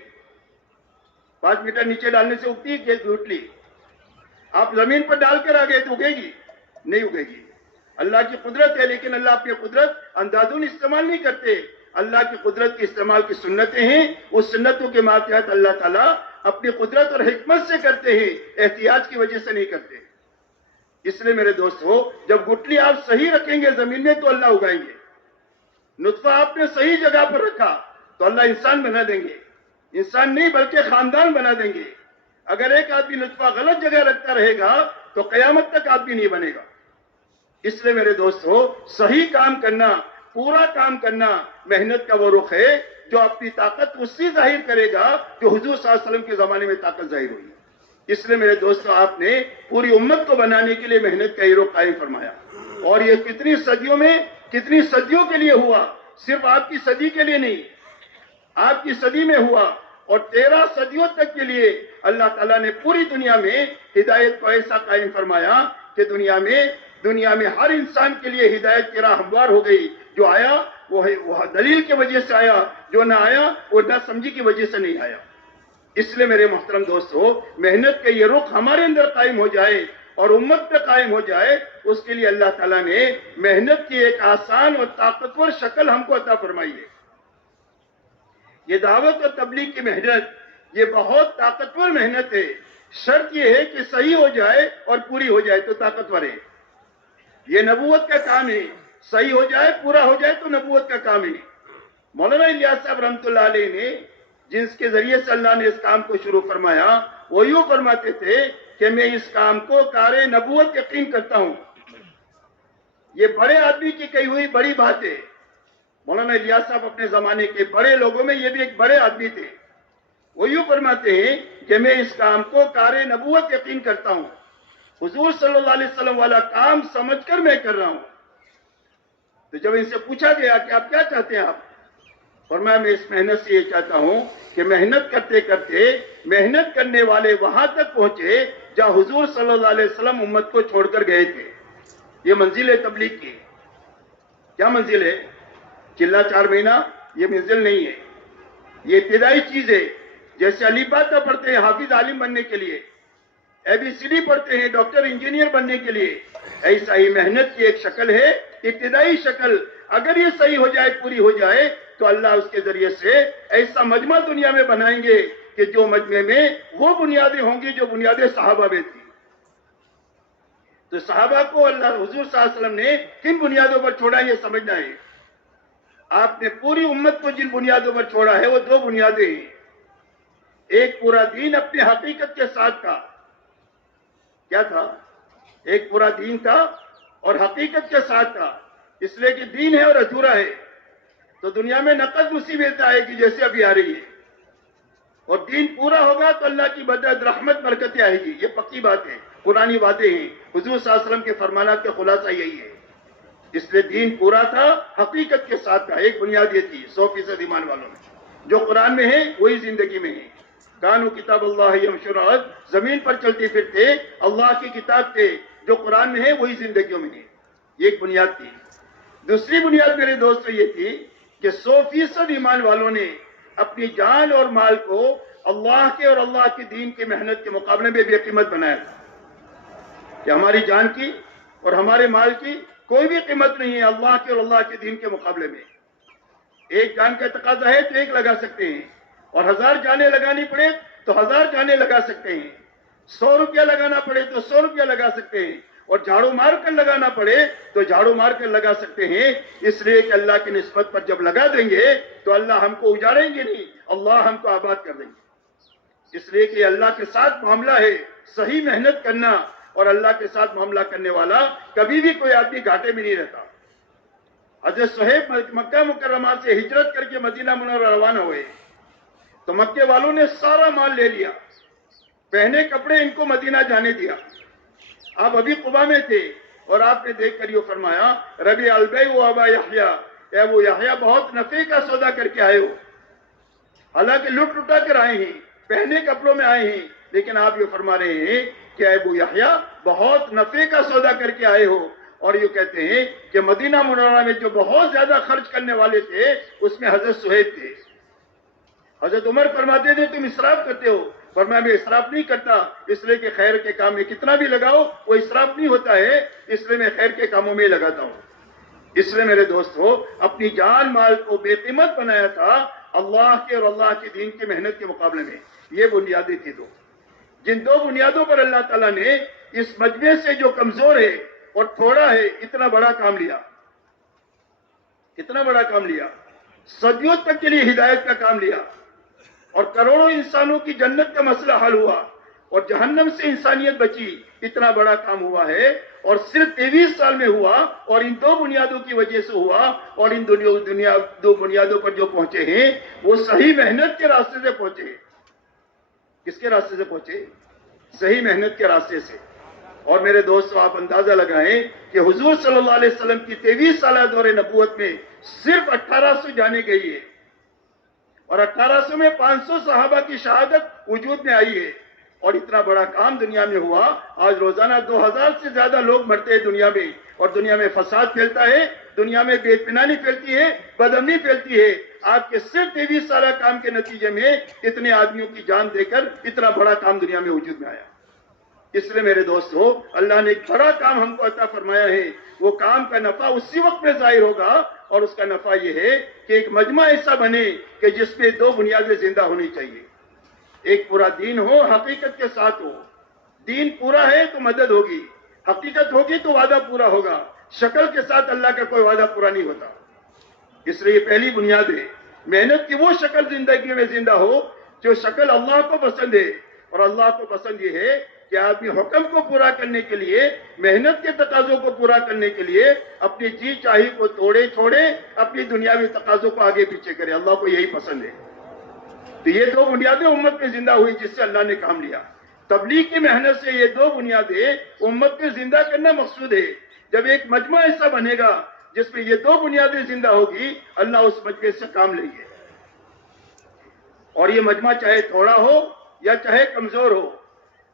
5 میٹر نیچے ڈالنے سے اگتی ہے گٹلی؟ آپ زمین پر ڈال کر آ گئے تو اگے گی؟ نہیں اگے گی۔ اللہ کی قدرت ہے، لیکن اللہ اپنی قدرت اندازون استعمال نہیں کرتے۔ اللہ کی قدرت کے استعمال کی سنتیں ہیں، اس سنتوں کے ماتحت اللہ تعالیٰ اپنی قدرت اور حکمت سے کرتے ہیں، احتیاط کی وجہ سے نہیں کرتے۔ اس لیے میرے دوستو، جب گٹلی آپ صحیح رکھیں گے زمین میں تو اللہ اگائیں گے۔ نطفہ آپ نے صحیح جگہ پر رکھا تو اللہ انسان بنا دیں گے، انسان نہیں بلکہ خاندان بنا دیں گے۔ اگر ایک آدمی نطفہ غلط جگہ رکھتا رہے گا تو قیامت تک آدمی نہیں بنے گا۔ اس لیے میرے دوستو، صحیح کام کرنا، پورا کام کرنا محنت کا وہ رخ ہے جو اپنی طاقت اسی ظاہر کرے گا جو حضور صلی اللہ علیہ وسلم کے زمانے میں طاقت ظاہر ہوئی۔ اس لیے میرے دوستو، آپ نے پوری امت کو بنانے کے لیے محنت کا یہ رخ قائم فرمایا، اور یہ کتنی صدیوں کے لیے ہوا، صرف آپ کی صدی کے لیے نہیں، آپ کی صدی میں ہوا، اور 13 صدیوں تک کے لیے اللہ تعالیٰ نے پوری دنیا میں ہدایت کو ایسا قائم فرمایا کہ دنیا میں ہر انسان کے لیے ہدایت کی راہ ہموار ہو گئی۔ جو آیا وہ دلیل کی وجہ سے آیا، جو نہ آیا وہ نہ سمجھی کی وجہ سے نہیں آیا۔ اس لیے میرے محترم دوستو، محنت کا یہ رخ ہمارے اندر قائم ہو جائے اور امت پہ قائم ہو جائے، اس کے لیے اللہ تعالیٰ نے محنت کی ایک آسان اور طاقتور شکل ہم کو عطا فرمائی ہے۔ یہ دعوت اور تبلیغ کی محنت، یہ بہت طاقتور محنت ہے۔ شرط یہ ہے کہ صحیح ہو جائے اور پوری ہو جائے تو طاقتور ہے۔ یہ نبوت کا کام ہے، صحیح ہو جائے، پورا ہو جائے تو نبوت کا کام ہے۔ مولانا الیاس صاحب رحمۃ اللہ علیہ نے جس کے ذریعے سے اللہ نے اس کام کو شروع فرمایا، وہ یوں فرماتے تھے کہ میں اس کام کو کار نبوت یقین کرتا ہوں۔ یہ بڑے آدمی کی کہی ہوئی بڑی بات ہے. مولانا الیاس صاحب اپنے زمانے کے بڑے لوگوں میں یہ بھی ایک بڑے آدمی تھے. وہ یوں فرماتے ہیں کہ میں اس کام کو کار نبوت یقین کرتا ہوں, حضور صلی اللہ علیہ وسلم والا کام سمجھ کر میں کر رہا ہوں. تو جب ان سے پوچھا گیا کہ آپ کیا چاہتے ہیں, آپ فرمایا میں اس محنت سے یہ چاہتا ہوں کہ محنت کرتے کرتے محنت کرنے والے وہاں تک پہنچے جہاں حضور صلی اللہ علیہ وسلم امت کو چھوڑ کر گئے تھے. یہ منزل ہے تبلیغ کی. کیا منزل ہے؟ چلا 4 مہینہ یہ منزل نہیں ہے, یہ ابتدائی چیز ہے. جیسے علی باتا پڑھتے ہیں حافظ عالم بننے کے لیے, ABCD پڑھتے ہیں ڈاکٹر انجینئر بننے کے لیے, ایسا ہی محنت کی ایک شکل ہے, ابتدائی شکل. اگر یہ صحیح ہو جائے, پوری ہو جائے, تو اللہ اس کے ذریعے سے ایسا مجمع دنیا میں بنائیں گے کہ جو مجمع میں وہ بنیادیں ہوں گی جو بنیادیں صحابہ میں تھی. تو صحابہ کو اللہ حضور صلی اللہ علیہ وسلم نے کن بنیادوں پر چھوڑا یہ سمجھنا ہے. آپ نے پوری امت کو جن بنیادوں پر چھوڑا ہے وہ 2 بنیادیں ہیں. ایک پورا دین اپنے حقیقت کے ساتھ کا. کیا تھا؟ ایک پورا دین تھا اور حقیقت کے ساتھ تھا. اس لیے کہ دین ہے اور ادھورا ہے تو دنیا میں نقد مصیبت آئے گی جیسے ابھی آ رہی ہے, اور دین پورا ہوگا تو اللہ کی مدد رحمت برکتیں آئے گی. یہ پکی بات ہے, قرآنی باتیں ہیں, حضور صلی اللہ علیہ وسلم کے فرمانات کا خلاصہ یہی ہے. اس لیے دین پورا تھا, حقیقت کے ساتھ تھا. ایک بنیاد یہ تھی 100% ایمان والوں میں, جو قرآن میں ہے وہی زندگی میں ہے. کانو کتاب اللہ یمشون, زمین پر چلتے پھرتے اللہ کی کتاب تھے, جو قرآن میں ہے وہی زندگیوں میں ہے. یہ ایک بنیاد تھی. دوسری بنیاد میرے دوستو یہ تھی کہ 100% ایمان والوں نے اپنی جان اور مال کو اللہ کے اور اللہ کے دین کی محنت کے مقابلے میں بے قیمت بنایا تھا. کہ ہماری جان کی اور ہمارے مال کی کوئی بھی قیمت نہیں ہے اللہ کے اور اللہ کے دین کے مقابلے میں. ایک جان کا تقاضا ہے تو ایک لگا سکتے ہیں, اور 1000 جانیں لگانی پڑے تو 1000 جانیں لگا سکتے ہیں. 100 روپیہ لگانا پڑے تو 100 روپیہ لگا سکتے ہیں, اور جھاڑو مار کر لگانا پڑے تو جھاڑو مار کر لگا سکتے ہیں. اس لیے کہ اللہ کی نسبت پر جب لگا دیں گے تو اللہ ہم کو اجاڑیں گے نہیں, اللہ ہم کو آباد کر دیں گے. اس لیے کہ اللہ کے ساتھ معاملہ ہے صحیح محنت کرنا, اور اللہ کے ساتھ معاملہ کرنے والا کبھی بھی کوئی آدمی گھاٹے میں نہیں رہتا. حضرت صہیب مکہ مکرمہ سے ہجرت کر کے مدینہ منورہ روانہ ہوئے تو مکے والوں نے سارا مال لے لیا, پہنے کپڑے ان کو مدینہ جانے دیا. آپ ابھی قبا میں تھے اور آپ نے دیکھ کر یہ فرمایا ربی البیع و ابا یحییٰ, اے ابو یحییٰ بہت نفع کا سودا کر کے آئے ہو. حالانکہ لٹ لٹا کر آئے ہیں, پہنے کپڑوں میں آئے ہیں, لیکن آپ یہ فرما رہے ہیں کہ اے ابو یحییٰ بہت نفع کا سودا کر کے آئے ہو. اور یہ کہتے ہیں کہ مدینہ منورہ میں جو بہت زیادہ خرچ کرنے والے تھے اس میں حضرت صہیب تھے. حضرت عمر فرماتے تھے تم اسراف کرتے ہو. فرمایا میں اسراف نہیں کرتا, اس لیے کہ خیر کے کام میں کتنا بھی لگاؤ وہ اسراف نہیں ہوتا ہے, اس لیے میں خیر کے کاموں میں لگاتا ہوں. اس لیے میرے دوستو اپنی جان مال کو بے قیمت بنایا تھا اللہ کے اور اللہ کے دین کی محنت کے مقابلے میں. یہ بنیادیں تھی 2, جن 2 بنیادوں پر اللہ تعالیٰ نے اس مجمع سے جو کمزور ہے اور تھوڑا ہے اتنا بڑا کام لیا. کتنا بڑا کام لیا, صدیوں تک کے لیے ہدایت کا کام لیا, اور کروڑوں انسانوں کی جنت کا مسئلہ حل ہوا اور جہنم سے انسانیت بچی. اتنا بڑا کام ہوا ہے اور صرف 23 سال میں ہوا, اور ان 2 بنیادوں کی وجہ سے ہوا. اور ان 2 بنیادوں پر جو پہنچے ہیں وہ صحیح محنت کے راستے سے پہنچے ہیں. کس کے راستے سے پہنچے؟ صحیح محنت کے راستے سے. اور میرے دوستو آپ اندازہ لگائیں کہ حضور صلی اللہ علیہ وسلم کی 23 سالہ دور نبوت میں صرف 1800 جانے گئی ہے, اور 1800 میں 500 صحابہ کی شہادت وجود میں آئی ہے. اور اتنا بڑا کام دنیا میں ہوا. آج روزانہ 2000 سے زیادہ لوگ مرتے ہیں دنیا میں, اور دنیا میں فساد پھیلتا ہے, دنیا میں بے اطمینانی پھیلتی ہے, بدامنی پھیلتی ہے. آپ کے صرف 23 سالہ کام کے نتیجے میں اتنے آدمیوں کی جان دے کر اتنا بڑا کام دنیا میں وجود میں آیا. اس لیے میرے دوستو اللہ نے ایک بڑا کام ہم کو عطا فرمایا ہے. وہ کام کا نفع اسی وقت میں ظاہر ہوگا, اور اس کا نفع یہ ہے کہ ایک مجمع ایسا بنے کہ جس میں 2 بنیادیں زندہ ہونی چاہیے. ایک پورا دین ہو, حقیقت کے ساتھ ہو. دین پورا ہے تو مدد ہوگی, حقیقت ہوگی تو وعدہ پورا ہوگا. شکل کے ساتھ اللہ کا کوئی وعدہ پورا نہیں ہوتا. اس لیے یہ پہلی بنیاد ہے. محنت کی وہ شکل زندگی میں زندہ ہو جو شکل اللہ کو پسند ہے, اور اللہ کو پسند یہ ہے کہ آدمی حکم کو پورا کرنے کے لیے، محنت کے تقاضوں کو پورا کرنے کے لیے اپنی جی چاہی کو توڑے چھوڑے، اپنی دنیاوی تقاضوں کو آگے پیچھے کرے. اللہ کو یہی پسند ہے. تو یہ دو بنیادیں امت میں زندہ ہوئی جس سے اللہ نے کام لیا. تبلیغ کی محنت سے یہ دو بنیادیں امت میں زندہ کرنا مقصود ہے. جب ایک مجمع ایسا بنے گا جس میں یہ دو بنیادیں زندہ ہوگی، اللہ اس مجمع سے کام لیں گے. اور یہ مجمع چاہے تھوڑا ہو یا چاہے کمزور ہو،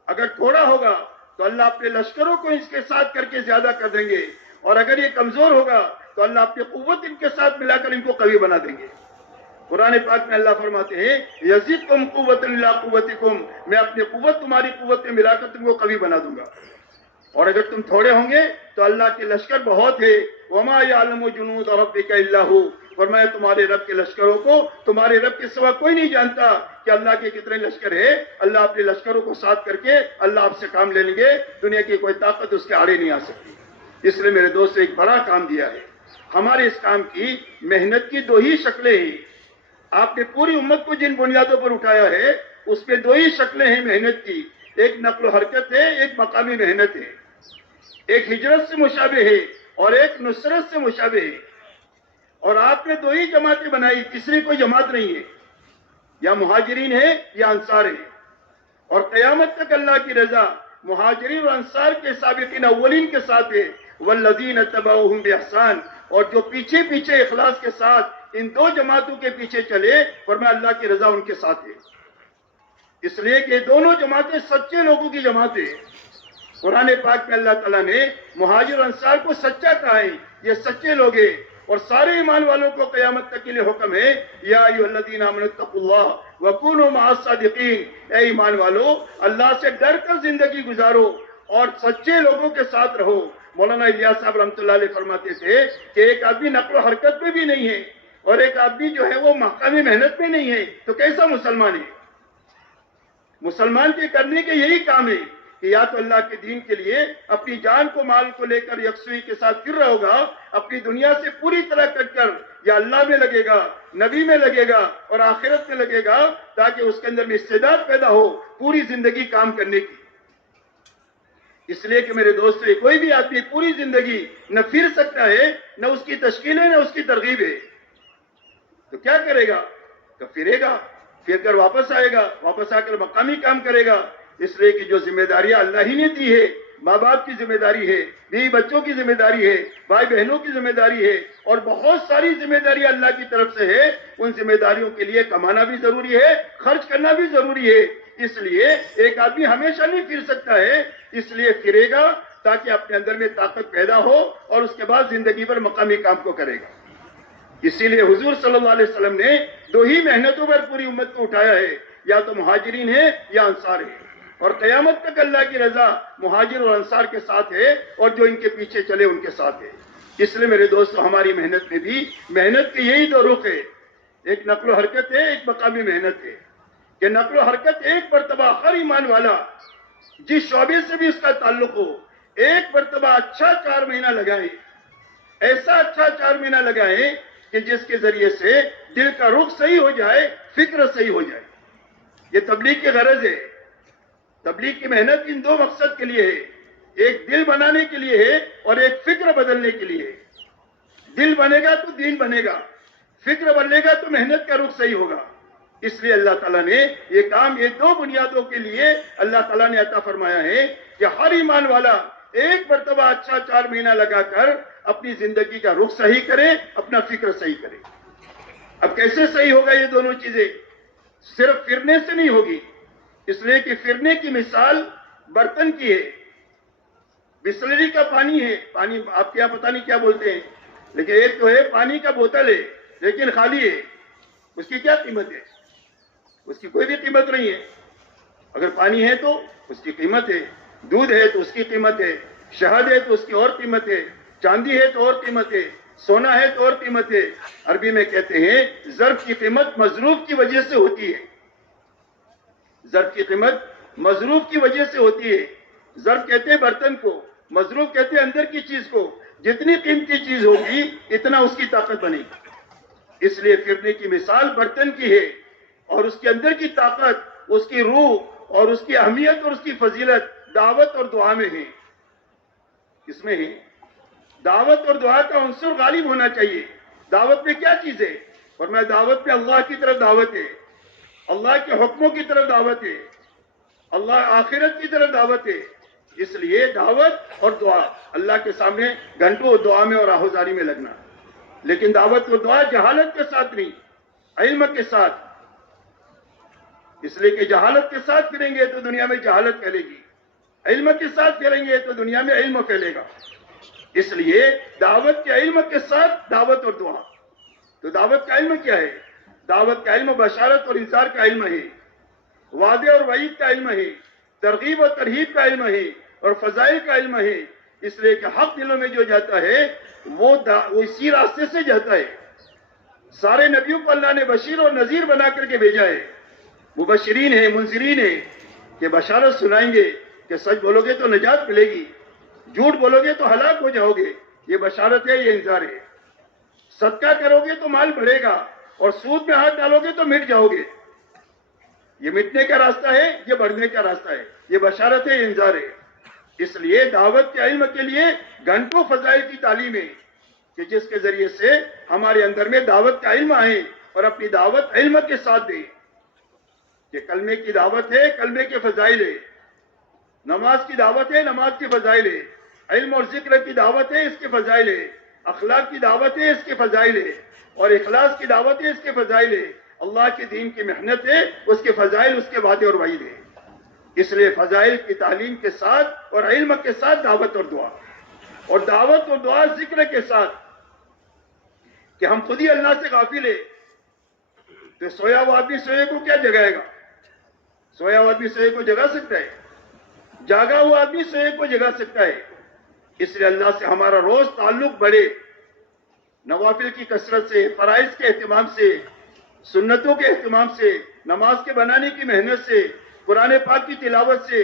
اگر تھوڑا ہوگا تو اللہ اپنے لشکروں کو اس کے ساتھ کر کے زیادہ کر دیں گے، اور اگر یہ کمزور ہوگا تو اللہ اپنی قوت ان کے ساتھ ملا کر ان کو قوی بنا دیں گے. قرآن پاک میں اللہ فرماتے ہیں یزدکم قوۃ الی قوتکم، میں اپنی قوت تمہاری قوت میں ملا کر تم کو قوی بنا دوں گا. اور اگر تم تھوڑے ہوں گے تو اللہ کے لشکر بہت ہے. وما یعلم جنود ربک الا هو، فرمایا تمہارے رب کے لشکروں کو تمہارے رب کے سوا کوئی نہیں جانتا کہ اللہ کے کتنے لشکر ہے. اللہ اپنے لشکروں کو ساتھ کر کے اللہ آپ سے کام لے لیں گے. دنیا کی کوئی طاقت اس کے آڑے نہیں آ سکتی. اس لیے میرے دوست ایک بڑا کام دیا ہے. ہمارے اس کام کی محنت کی دو ہی شکلیں ہیں. آپ نے پوری امت کو جن بنیادوں پر اٹھایا ہے اس پہ دو ہی شکلیں ہیں محنت کی. ایک نقل و حرکت ہے، ایک مقامی محنت ہے. ایک ہجرت سے مشابہ ہے اور ایک نصرت سے مشابہ ہے. اور آپ نے دو ہی جماعتیں بنائی، تیسری کوئی جماعت نہیں ہے. یا مہاجرین ہے یا انصار ہے. اور قیامت تک اللہ کی رضا مہاجرین اور انصار کے سابقین اولین کے ساتھ ہے. والذین اتبعوہم بإحسان، اور جو پیچھے پیچھے اخلاص کے ساتھ ان دو جماعتوں کے پیچھے چلے، فرمایا اللہ کی رضا ان کے ساتھ ہے. اس لیے کہ دونوں جماعتیں سچے لوگوں کی جماعتیں ہیں. قرآن پاک میں اللہ تعالیٰ نے مہاجر انصار کو سچا کہا ہے، یہ سچے لوگ ہیں. اور سارے ایمان والوں کو قیامت تک کے لیے حکم ہے یا ایھا الذین آمنوا اتقوا اللہ وکونوا مع الصادقین، اے ایمان والو اللہ سے ڈر کر زندگی گزارو اور سچے لوگوں کے ساتھ رہو. مولانا الیاس صاحب رحمۃ اللہ علیہ فرماتے تھے کہ ایک آدمی نقل و حرکت میں بھی نہیں ہے اور ایک آدمی جو ہے وہ مقامی محنت میں نہیں ہے تو کیسا مسلمان ہے؟ مسلمان کے کرنے کے یہی کام ہے کہ یا تو اللہ کے دین کے لیے اپنی جان کو مال کو لے کر یکسوئی کے ساتھ پھر رہا ہوگا، اپنی دنیا سے پوری طرح کٹ کر یا اللہ میں لگے گا، نبی میں لگے گا اور آخرت میں لگے گا، تاکہ اس کے اندر میں استعداد پیدا ہو پوری زندگی کام کرنے کی. اس لیے کہ میرے دوست کوئی بھی آدمی پوری زندگی نہ پھر سکتا ہے، نہ اس کی تشکیل ہے، نہ اس کی ترغیب ہے. تو کیا کرے گا؟ تو پھرے گا، پھر کر واپس آئے گا، واپس آ کر مقامی کام کرے گا. اس لیے کہ جو ذمہ داریاں اللہ ہی نے دی ہے، ماں باپ کی ذمہ داری ہے، بیوی بچوں کی ذمہ داری ہے، بھائی بہنوں کی ذمہ داری ہے، اور بہت ساری ذمہ داریاں اللہ کی طرف سے ہے. ان ذمہ داریوں کے لیے کمانا بھی ضروری ہے، خرچ کرنا بھی ضروری ہے. اس لیے ایک آدمی ہمیشہ نہیں پھر سکتا ہے، اس لیے پھرے گا تاکہ اپنے اندر میں طاقت پیدا ہو اور اس کے بعد زندگی پر مقامی کام کو کرے گا. اسی لیے حضور صلی اللہ علیہ وسلم نے دو ہی محنتوں پر پوری امت کو اٹھایا ہے، یا تو مہاجرین ہے یا انصار ہے. اور قیامت تک اللہ کی رضا مہاجر اور انصار کے ساتھ ہے اور جو ان کے پیچھے چلے ان کے ساتھ ہے. اس لیے میرے دوستو ہماری محنت میں بھی محنت کے یہی دو رخ ہے. ایک نقل و حرکت ہے، ایک مقامی محنت ہے. کہ نقل و حرکت ایک مرتبہ ہر ایمان والا جس شعبے سے بھی اس کا تعلق ہو، ایک مرتبہ اچھا 4 مہینہ لگائے، ایسا اچھا 4 مہینہ لگائے کہ جس کے ذریعے سے دل کا رخ صحیح ہو جائے، فکر صحیح ہو جائے. یہ تبلیغ کی غرض ہے. تبلیغ کی محنت ان دو مقصد کے لیے ہے، ایک دل بنانے کے لیے ہے اور ایک فکر بدلنے کے لیے ہے. دل بنے گا تو دین بنے گا، فکر بدلے گا تو محنت کا رخ صحیح ہوگا. اس لیے اللہ تعالیٰ نے یہ کام یہ دو بنیادوں کے لیے اللہ تعالیٰ نے عطا فرمایا ہے کہ ہر ایمان والا ایک مرتبہ اچھا 4 مہینہ لگا کر اپنی زندگی کا رخ صحیح کرے، اپنا فکر صحیح کرے. اب کیسے صحیح ہوگا یہ دونوں چیزیں؟ صرف پھرنے سے نہیں ہوگی. اس لیے کہ پھرنے کی مثال برتن کی ہے. بسلری کا پانی ہے، پانی آپ کے یہاں پتہ نہیں کیا بولتے ہیں، لیکن ایک تو ہے پانی کا بوتل ہے لیکن خالی ہے. اس کی کیا قیمت ہے؟ اس کی کوئی بھی قیمت نہیں ہے. اگر پانی ہے تو اس کی قیمت ہے، دودھ ہے تو اس کی قیمت ہے، شہد ہے تو اس کی اور قیمت ہے، چاندی ہے تو اور قیمت ہے، سونا ہے تو اور قیمت ہے. عربی میں کہتے ہیں ظرف کی قیمت مظروف کی وجہ سے ہوتی ہے. ظرف کی قیمت مظروف کی وجہ سے ہوتی ہے. ظرف کہتے ہیں برتن کو، مظروف کہتے ہیں اندر کی چیز کو. جتنی قیمتی چیز ہوگی اتنا اس کی طاقت بنے گی. اس لیے پھرنے کی مثال برتن کی ہے اور اس کے اندر کی طاقت، اس کی روح اور اس کی اہمیت اور اس کی فضیلت دعوت اور دعا میں ہیں. اس میں ہیں دعوت اور دعا کا عنصر غالب ہونا چاہیے. دعوت میں کیا چیز ہے؟ فرمایا دعوت میں اللہ کی طرف دعوت ہے, اللہ کے حکموں کی طرف دعوت ہے, اللہ آخرت کی طرف دعوت ہے. اس لیے دعوت اور دعا, اللہ کے سامنے گھنٹوں دعا میں اور آہوزاری میں لگنا. لیکن دعوت اور دعا جہالت کے ساتھ نہیں, علم کے ساتھ. اس لیے کہ جہالت کے ساتھ پھریں گے تو دنیا میں جہالت پھیلے گی, علم کے ساتھ پھریں گے تو دنیا میں علم پھیلے گا. اس لیے دعوت کے علم کے ساتھ دعوت اور دعا. تو دعوت کا علم کیا ہے؟ دعوت کا علم بشارت اور انذار کا علم ہے, وعدے اور وعید کا علم ہے, ترغیب اور ترہیب کا علم ہے, اور فضائل کا علم ہے. اس لیے کہ حق دلوں میں جو جاتا ہے وہ اسی راستے سے جاتا ہے. سارے نبیوں کو اللہ نے بشیر اور نذیر بنا کر کے بھیجا ہے. مبشرین ہیں, منذرین ہیں, کہ بشارت سنائیں گے کہ سچ بولو گے تو نجات ملے گی, جھوٹ بولو گے تو ہلاک ہو جاؤ گے. یہ بشارت ہے, یہ انذار ہے. صدقہ کرو گے تو مال بڑھے گا, اور سود میں ہاتھ ڈالو گے تو مٹ جاؤ گے. یہ مٹنے کا راستہ ہے, یہ بڑھنے کا راستہ ہے. یہ بشارت ہے, یہ انذار ہے. اس لیے دعوت کے علم کے لیے گھنٹوں فضائل کی تعلیم ہے کہ جس کے ذریعے سے ہمارے اندر میں دعوت کا علم آئے اور اپنی دعوت علم کے ساتھ دیں. کہ کلمے کی دعوت ہے, کلمے کے فضائل ہے. نماز کی دعوت ہے, نماز کی فضائل ہے. علم اور ذکر کی دعوت ہے, اس کے فضائل ہے. اخلاق کی دعوت ہے, اس کے فضائل ہے. اور اخلاص کی دعوت ہے, اس کے فضائل ہے. اللہ کے دین کی محنت ہے, اس کے فضائل, اس کے وعدے اور وعید ہے. اس لیے فضائل کی تعلیم کے ساتھ اور علم کے ساتھ دعوت اور دعا, اور دعوت اور دعا ذکر کے ساتھ. کہ ہم خود ہی اللہ سے غافل ہے تو سویا ہوا آدمی سوئے کو کیا جگائے گا؟ سویا ہوا آدمی سوئے کو جگا سکتا ہے؟ جاگا ہوا آدمی سوئے کو جگا سکتا ہے. اس لیے اللہ سے ہمارا روز تعلق بڑھے, نوافل کی کثرت سے, فرائض کے اہتمام سے, سنتوں کے اہتمام سے, نماز کے بنانے کی محنت سے, قرآن پاک کی تلاوت سے,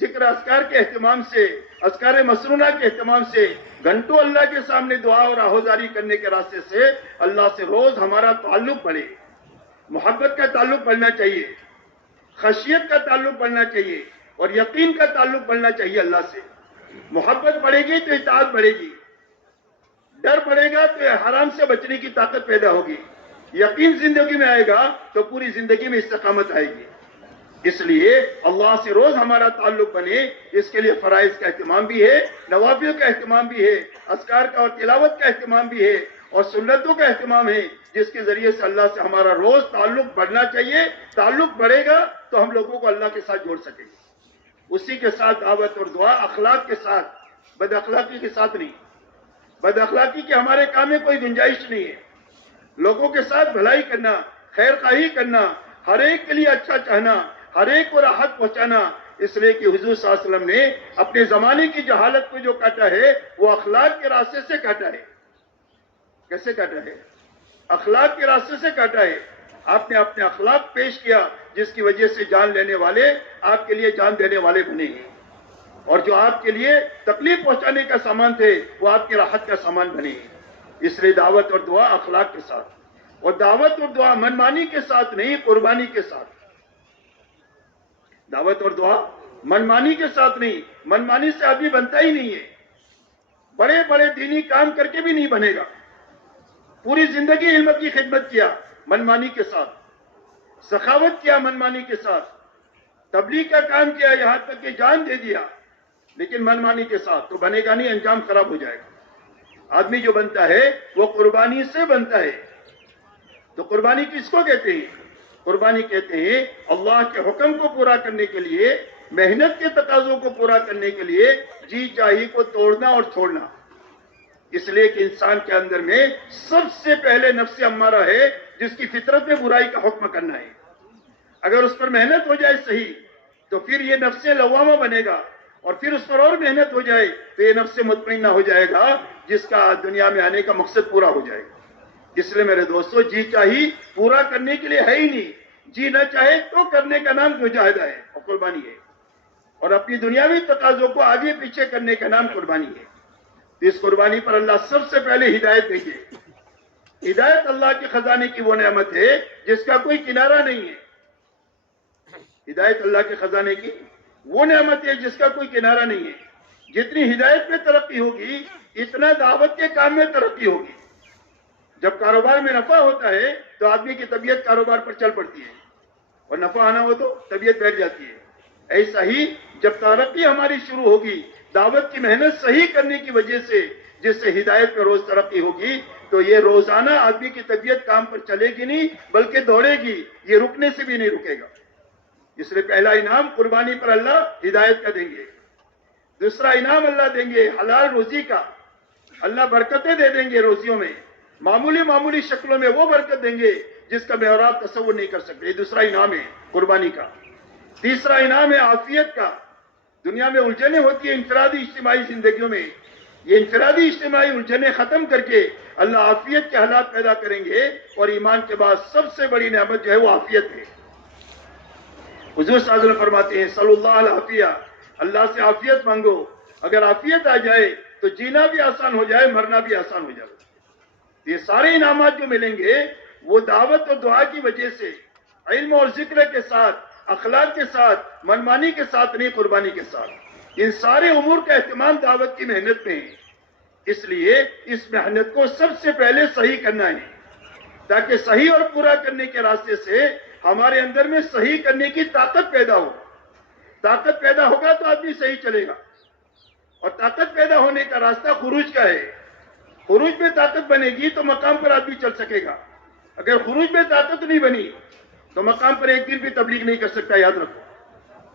ذکر اذکار کے اہتمام سے, اذکار مسنونہ کے اہتمام سے, گھنٹوں اللہ کے سامنے دعا اور آہوزاری کرنے کے راستے سے اللہ سے روز ہمارا تعلق بڑھے. محبت کا تعلق بڑھنا چاہیے, خشیت کا تعلق بڑھنا چاہیے, اور یقین کا تعلق بڑھنا چاہیے اللہ سے. محبت بڑھے گی تو اطاعت بڑھے گی, ڈر بڑھے گا تو حرام سے بچنے کی طاقت پیدا ہوگی, یقین زندگی میں آئے گا تو پوری زندگی میں استقامت آئے گی. اس لیے اللہ سے روز ہمارا تعلق بنے, اس کے لیے فرائض کا اہتمام بھی ہے, نوافل کا اہتمام بھی ہے, اذکار کا اور تلاوت کا اہتمام بھی ہے, اور سنتوں کا اہتمام ہے, جس کے ذریعے سے اللہ سے ہمارا روز تعلق بڑھنا چاہیے. تعلق بڑھے گا تو ہم لوگوں کو اللہ کے ساتھ جوڑ سکیں گے. اسی کے ساتھ دعوت اور دعا اخلاق کے ساتھ, بد اخلاقی کے ساتھ نہیں. بد اخلاقی کے ہمارے کام میں کوئی گنجائش نہیں ہے. لوگوں کے ساتھ بھلائی کرنا, خیر خواہی کرنا, ہر ایک کے لیے اچھا چاہنا, ہر ایک کو راحت پہنچانا. اس لیے کہ حضور صلی اللہ علیہ وسلم نے اپنے زمانے کی جہالت کو جو کاٹا ہے وہ اخلاق کے راستے سے کاٹا ہے. کیسے کاٹا ہے؟ اخلاق کے راستے سے کاٹا ہے. آپ نے اپنے اخلاق پیش کیا جس کی وجہ سے جان لینے والے آپ کے لیے جان دینے والے بنے ہیں, اور جو آپ کے لیے تکلیف پہنچانے کا سامان تھے وہ آپ کی راحت کا سامان بنے ہیں. اس لیے دعوت اور دعا اخلاق کے ساتھ, اور دعوت اور دعا منمانی کے ساتھ نہیں, قربانی کے ساتھ. دعوت اور دعا منمانی کے ساتھ نہیں. منمانی سے آدمی بنتا ہی نہیں ہے. بڑے بڑے دینی کام کر کے بھی نہیں بنے گا. پوری زندگی علم کی خدمت کیا منمانی کے ساتھ, سخاوت کیا منمانی کے ساتھ, تبلیغ کا کام کیا, یہاں تک کہ جان دے دیا, لیکن منمانی کے ساتھ تو بنے گا نہیں, انجام خراب ہو جائے گا. آدمی جو بنتا ہے وہ قربانی سے بنتا ہے. تو قربانی کس کو کہتے ہیں؟ قربانی کہتے ہیں اللہ کے حکم کو پورا کرنے کے لیے, محنت کے تقاضوں کو پورا کرنے کے لیے جی چاہی کو توڑنا اور چھوڑنا. اس لیے کہ انسان کے اندر میں سب سے پہلے نفس امارہ ہے جس کی فطرت میں برائی کا حکم کرنا ہے. اگر اس پر محنت ہو جائے صحیح تو پھر یہ نفس لوامہ بنے گا, اور پھر اس پر اور محنت ہو جائے تو یہ نفس مطمئنہ ہو جائے گا, جس کا دنیا میں آنے کا مقصد پورا ہو جائے گا. اس لیے میرے دوستو, جی چاہی پورا کرنے کے لیے ہے ہی نہیں. جی نہ چاہے تو کرنے کا نام مجاہدہ ہے اور قربانی ہے, اور اپنی دنیاوی تقاضوں کو آگے پیچھے کرنے کا نام قربانی ہے. اس قربانی پر اللہ سب سے پہلے ہدایت دیں گے. ہدایت اللہ کے خزانے کی وہ نعمت ہے جس کا کوئی کنارہ نہیں ہے. ہدایت اللہ کے خزانے کی وہ نعمت ہے جس کا کوئی کنارہ نہیں ہے. جتنی ہدایت میں ترقی ہوگی اتنا دعوت کے کام میں ترقی ہوگی. جب کاروبار میں نفع ہوتا ہے تو آدمی کی طبیعت کاروبار پر چل پڑتی ہے, اور نفع آنا ہو تو طبیعت بیٹھ جاتی ہے. ایسا ہی جب ترقی ہماری شروع ہوگی دعوت کی محنت صحیح کرنے کی وجہ سے, جس سے ہدایت پہ روز ترقی ہوگی, تو یہ روزانہ آدمی کی طبیعت کام پر چلے گی نہیں بلکہ دوڑے گی, یہ رکنے سے بھی نہیں رکے گا. اس لیے پہلا انعام قربانی پر اللہ ہدایت کا دیں گے. دوسرا انعام اللہ دیں گے حلال روزی کا. اللہ برکتیں دے دیں گے روزیوں میں, معمولی شکلوں میں وہ برکت دیں گے جس کا میں اور آپ تصور نہیں کر سکتے. یہ دوسرا انعام ہے قربانی کا. تیسرا انعام ہے عافیت کا. دنیا میں الجھنیں ہوتی ہیں انفرادی اجتماعی زندگیوں میں, یہ انفرادی اجتماعی الجھنیں ختم کر کے اللہ عافیت کے حالات پیدا کریں گے, اور ایمان کے بعد سب سے بڑی نعمت جو ہے وہ عافیت ہے. حضور صلی اللہ علیہ وسلم فرماتے ہیں صلی اللہ العافیہ, اللہ سے عافیت مانگو. اگر عافیت آ جائے تو جینا بھی آسان ہو جائے, مرنا بھی آسان ہو جائے. یہ سارے انعامات جو ملیں گے وہ دعوت اور دعا کی وجہ سے, علم اور ذکر کے ساتھ, اخلاق کے ساتھ, منمانی کے ساتھ نہیں, قربانی کے ساتھ. ان سارے امور کا اہتمام دعوت کی محنت میں ہے. اس لیے اس محنت کو سب سے پہلے صحیح کرنا ہے, تاکہ صحیح اور پورا کرنے کے راستے سے ہمارے اندر میں صحیح کرنے کی طاقت پیدا ہو. طاقت پیدا ہوگا تو آدمی صحیح چلے گا, اور طاقت پیدا ہونے کا راستہ خروج کا ہے. خروج میں طاقت بنے گی تو مقام پر آدمی چل سکے گا. اگر خروج میں طاقت نہیں بنی تو مقام پر ایک دن بھی تبلیغ نہیں کر سکتا, یاد رکھو.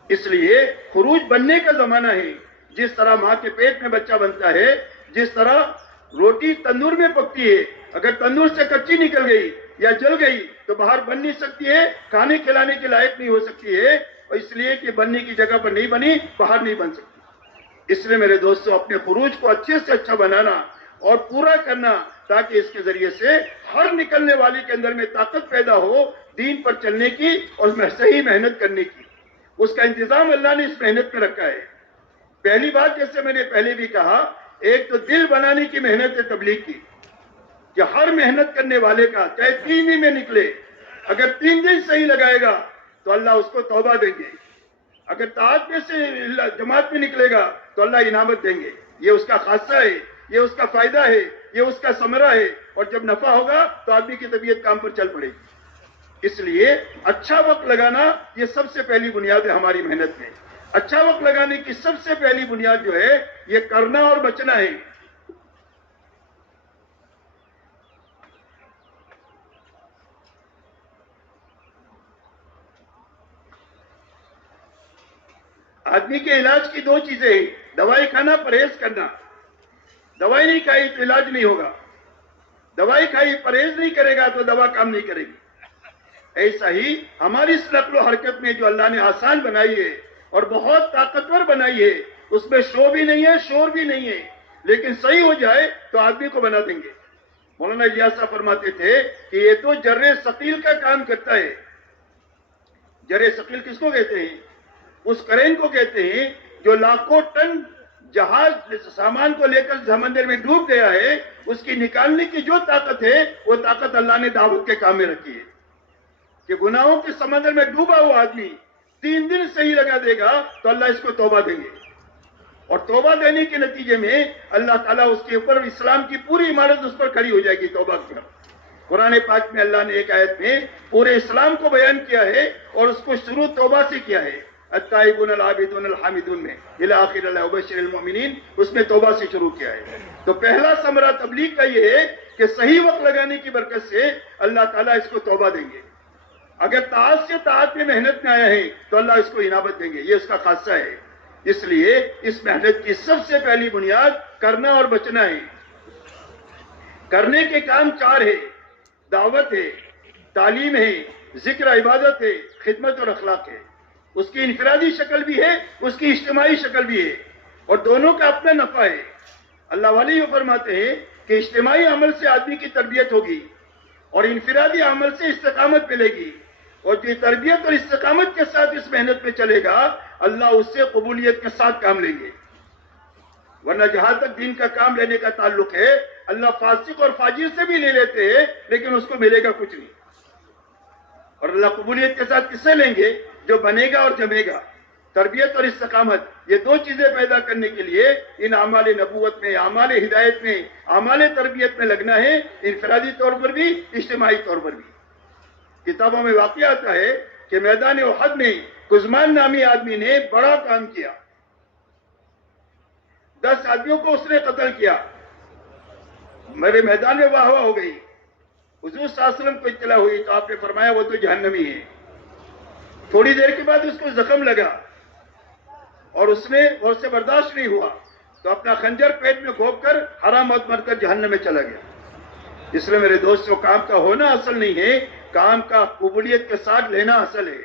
اس لیے خروج بننے کا زمانہ ہے. جس طرح ماں کے پیٹ میں بچہ بنتا ہے, جس طرح روٹی تندور میں پکتی ہے, اگر تندور سے کچی نکل گئی یا جل گئی تو باہر بن نہیں سکتی ہے, کھانے کھلانے کے لائق نہیں ہو سکتی ہے, اور اس لیے کہ بننے کی جگہ پر نہیں بنی, باہر نہیں بن سکتی. اس لیے میرے دوستوں اپنے خروج کو اچھے سے اچھا بنانا اور پورا کرنا, تاکہ اس کے ذریعے سے ہر نکلنے والی کے اندر میں طاقت پیدا ہو دین پر چلنے کی اور صحیح محنت کرنے کی. اس کا انتظام اللہ نے اس محنت میں رکھا ہے. پہلی بات جیسے میں نے پہلے بھی کہا, ایک تو دل بنانے کی محنت ہے تبلیغ کی, کہ ہر محنت کرنے والے کا چاہے 3 دن میں نکلے, اگر 3 دن صحیح لگائے گا تو اللہ اس کو توبہ دیں گے. اگر طاعت میں سے جماعت میں نکلے گا تو اللہ انعامت دیں گے. یہ اس کا خاصہ ہے, یہ اس کا فائدہ ہے, یہ اس کا ثمرہ ہے. اور جب نفع ہوگا تو آدمی کی طبیعت کام پر چل پڑے گی. اس لیے اچھا وقت لگانا یہ سب سے پہلی بنیاد ہے ہماری محنت میں. اچھا وقت لگانے کی سب سے پہلی بنیاد جو ہے یہ کرنا اور بچنا ہے. آدمی کے علاج کی 2 چیزیں ہیں, دوائی کھانا, پرہیز کرنا. دوائی نہیں کھائی تو علاج نہیں ہوگا, دوائی کھائی پرہیز نہیں کرے گا تو دوا کام نہیں کرے گی. ایسا ہی ہماری اس نقل و حرکت میں جو اللہ نے آسان بنائی ہے اور بہت طاقتور بنائی ہے, اس میں شو بھی نہیں ہے, شور بھی نہیں ہے, لیکن صحیح ہو جائے تو آدمی کو بنا دیں گے. مولانا الیاس صاحب فرماتے تھے کہ یہ تو جرے ثقیل کا کام کرتا ہے. جرے ثقیل کس کو کہتے ہیں؟ اس کرین کو کہتے ہیں جو لاکھوں ٹن جہاز سامان کو لے کر سمندر میں ڈوب گیا ہے, اس کی نکالنے کی جو طاقت ہے وہ طاقت اللہ نے دعوت کے کام میں رکھی ہے. کہ گناہوں کے سمندر میں ڈوبا ہوا آدمی 3 دن صحیح لگا دے گا تو اللہ اس کو توبہ دیں گے, اور توبہ دینے کے نتیجے میں اللہ تعالیٰ اس کے اوپر اسلام کی پوری عمارت اس پر کھڑی ہو جائے گی. توبہ کی قرآن پاک میں اللہ نے ایک آیت میں پورے اسلام کو بیان کیا ہے اور اس کو شروع توبہ سے کیا ہے. التائبون العابدون الحامدون میں الى آخر اللہ وبشر المؤمنین, اس میں توبہ سے شروع کیا ہے. تو پہلا ثمرہ تبلیغ کا یہ ہے کہ صحیح وقت لگانے کی برکت سے اللہ تعالیٰ اس کو توبہ دیں گے. اگر طاعت سے طاعت میں محنت میں آیا ہے تو اللہ اس کو انعامت دیں گے, یہ اس کا خاصہ ہے. اس لیے اس محنت کی سب سے پہلی بنیاد کرنا اور بچنا ہے. کرنے کے کام 4 ہے, دعوت ہے, تعلیم ہے, ذکر عبادت ہے, خدمت اور اخلاق ہے. اس کی انفرادی شکل بھی ہے, اس کی اجتماعی شکل بھی ہے, اور دونوں کا اپنا نفع ہے. اللہ والے یہ فرماتے ہیں کہ اجتماعی عمل سے آدمی کی تربیت ہوگی اور انفرادی عمل سے استقامت ملے گی, اور جو تربیت اور استقامت کے ساتھ اس محنت میں چلے گا اللہ اس سے قبولیت کے ساتھ کام لیں گے. ورنہ جہاں تک دین کا کام لینے کا تعلق ہے اللہ فاسق اور فاجر سے بھی لے لیتے ہیں لیکن اس کو ملے گا کچھ نہیں. اور اللہ قبولیت کے ساتھ کس سے لیں گے؟ جو بنے گا اور جمے گا. تربیت اور استقامت، یہ دو چیزیں پیدا کرنے کے لیے ان اعمال نبوت میں، اعمال ہدایت میں، اعمال تربیت میں لگنا ہے، انفرادی طور پر بھی، اجتماعی طور پر بھی۔ کتابوں میں واقعہ آتا ہے کہ میدان احد میں قزمان نامی آدمی نے بڑا کام کیا، 10 آدمیوں کو اس نے قتل کیا، میرے میدان میں واہ واہ ہو گئی۔ حضور صلی اللہ علیہ وسلم کو اطلاع ہوئی تو آپ نے فرمایا وہ تو جہنمی ہے۔ تھوڑی دیر کے بعد اس کو زخم لگا اور اس سے برداشت نہیں ہوا تو اپنا خنجر پیٹ میں گھونپ کر حرام موت مر کر جہنم میں چلا گیا۔ اس لیے میرے دوستوں، کام کا ہونا اصل نہیں ہے، کام کا قبولیت کے ساتھ لینا اصل ہے۔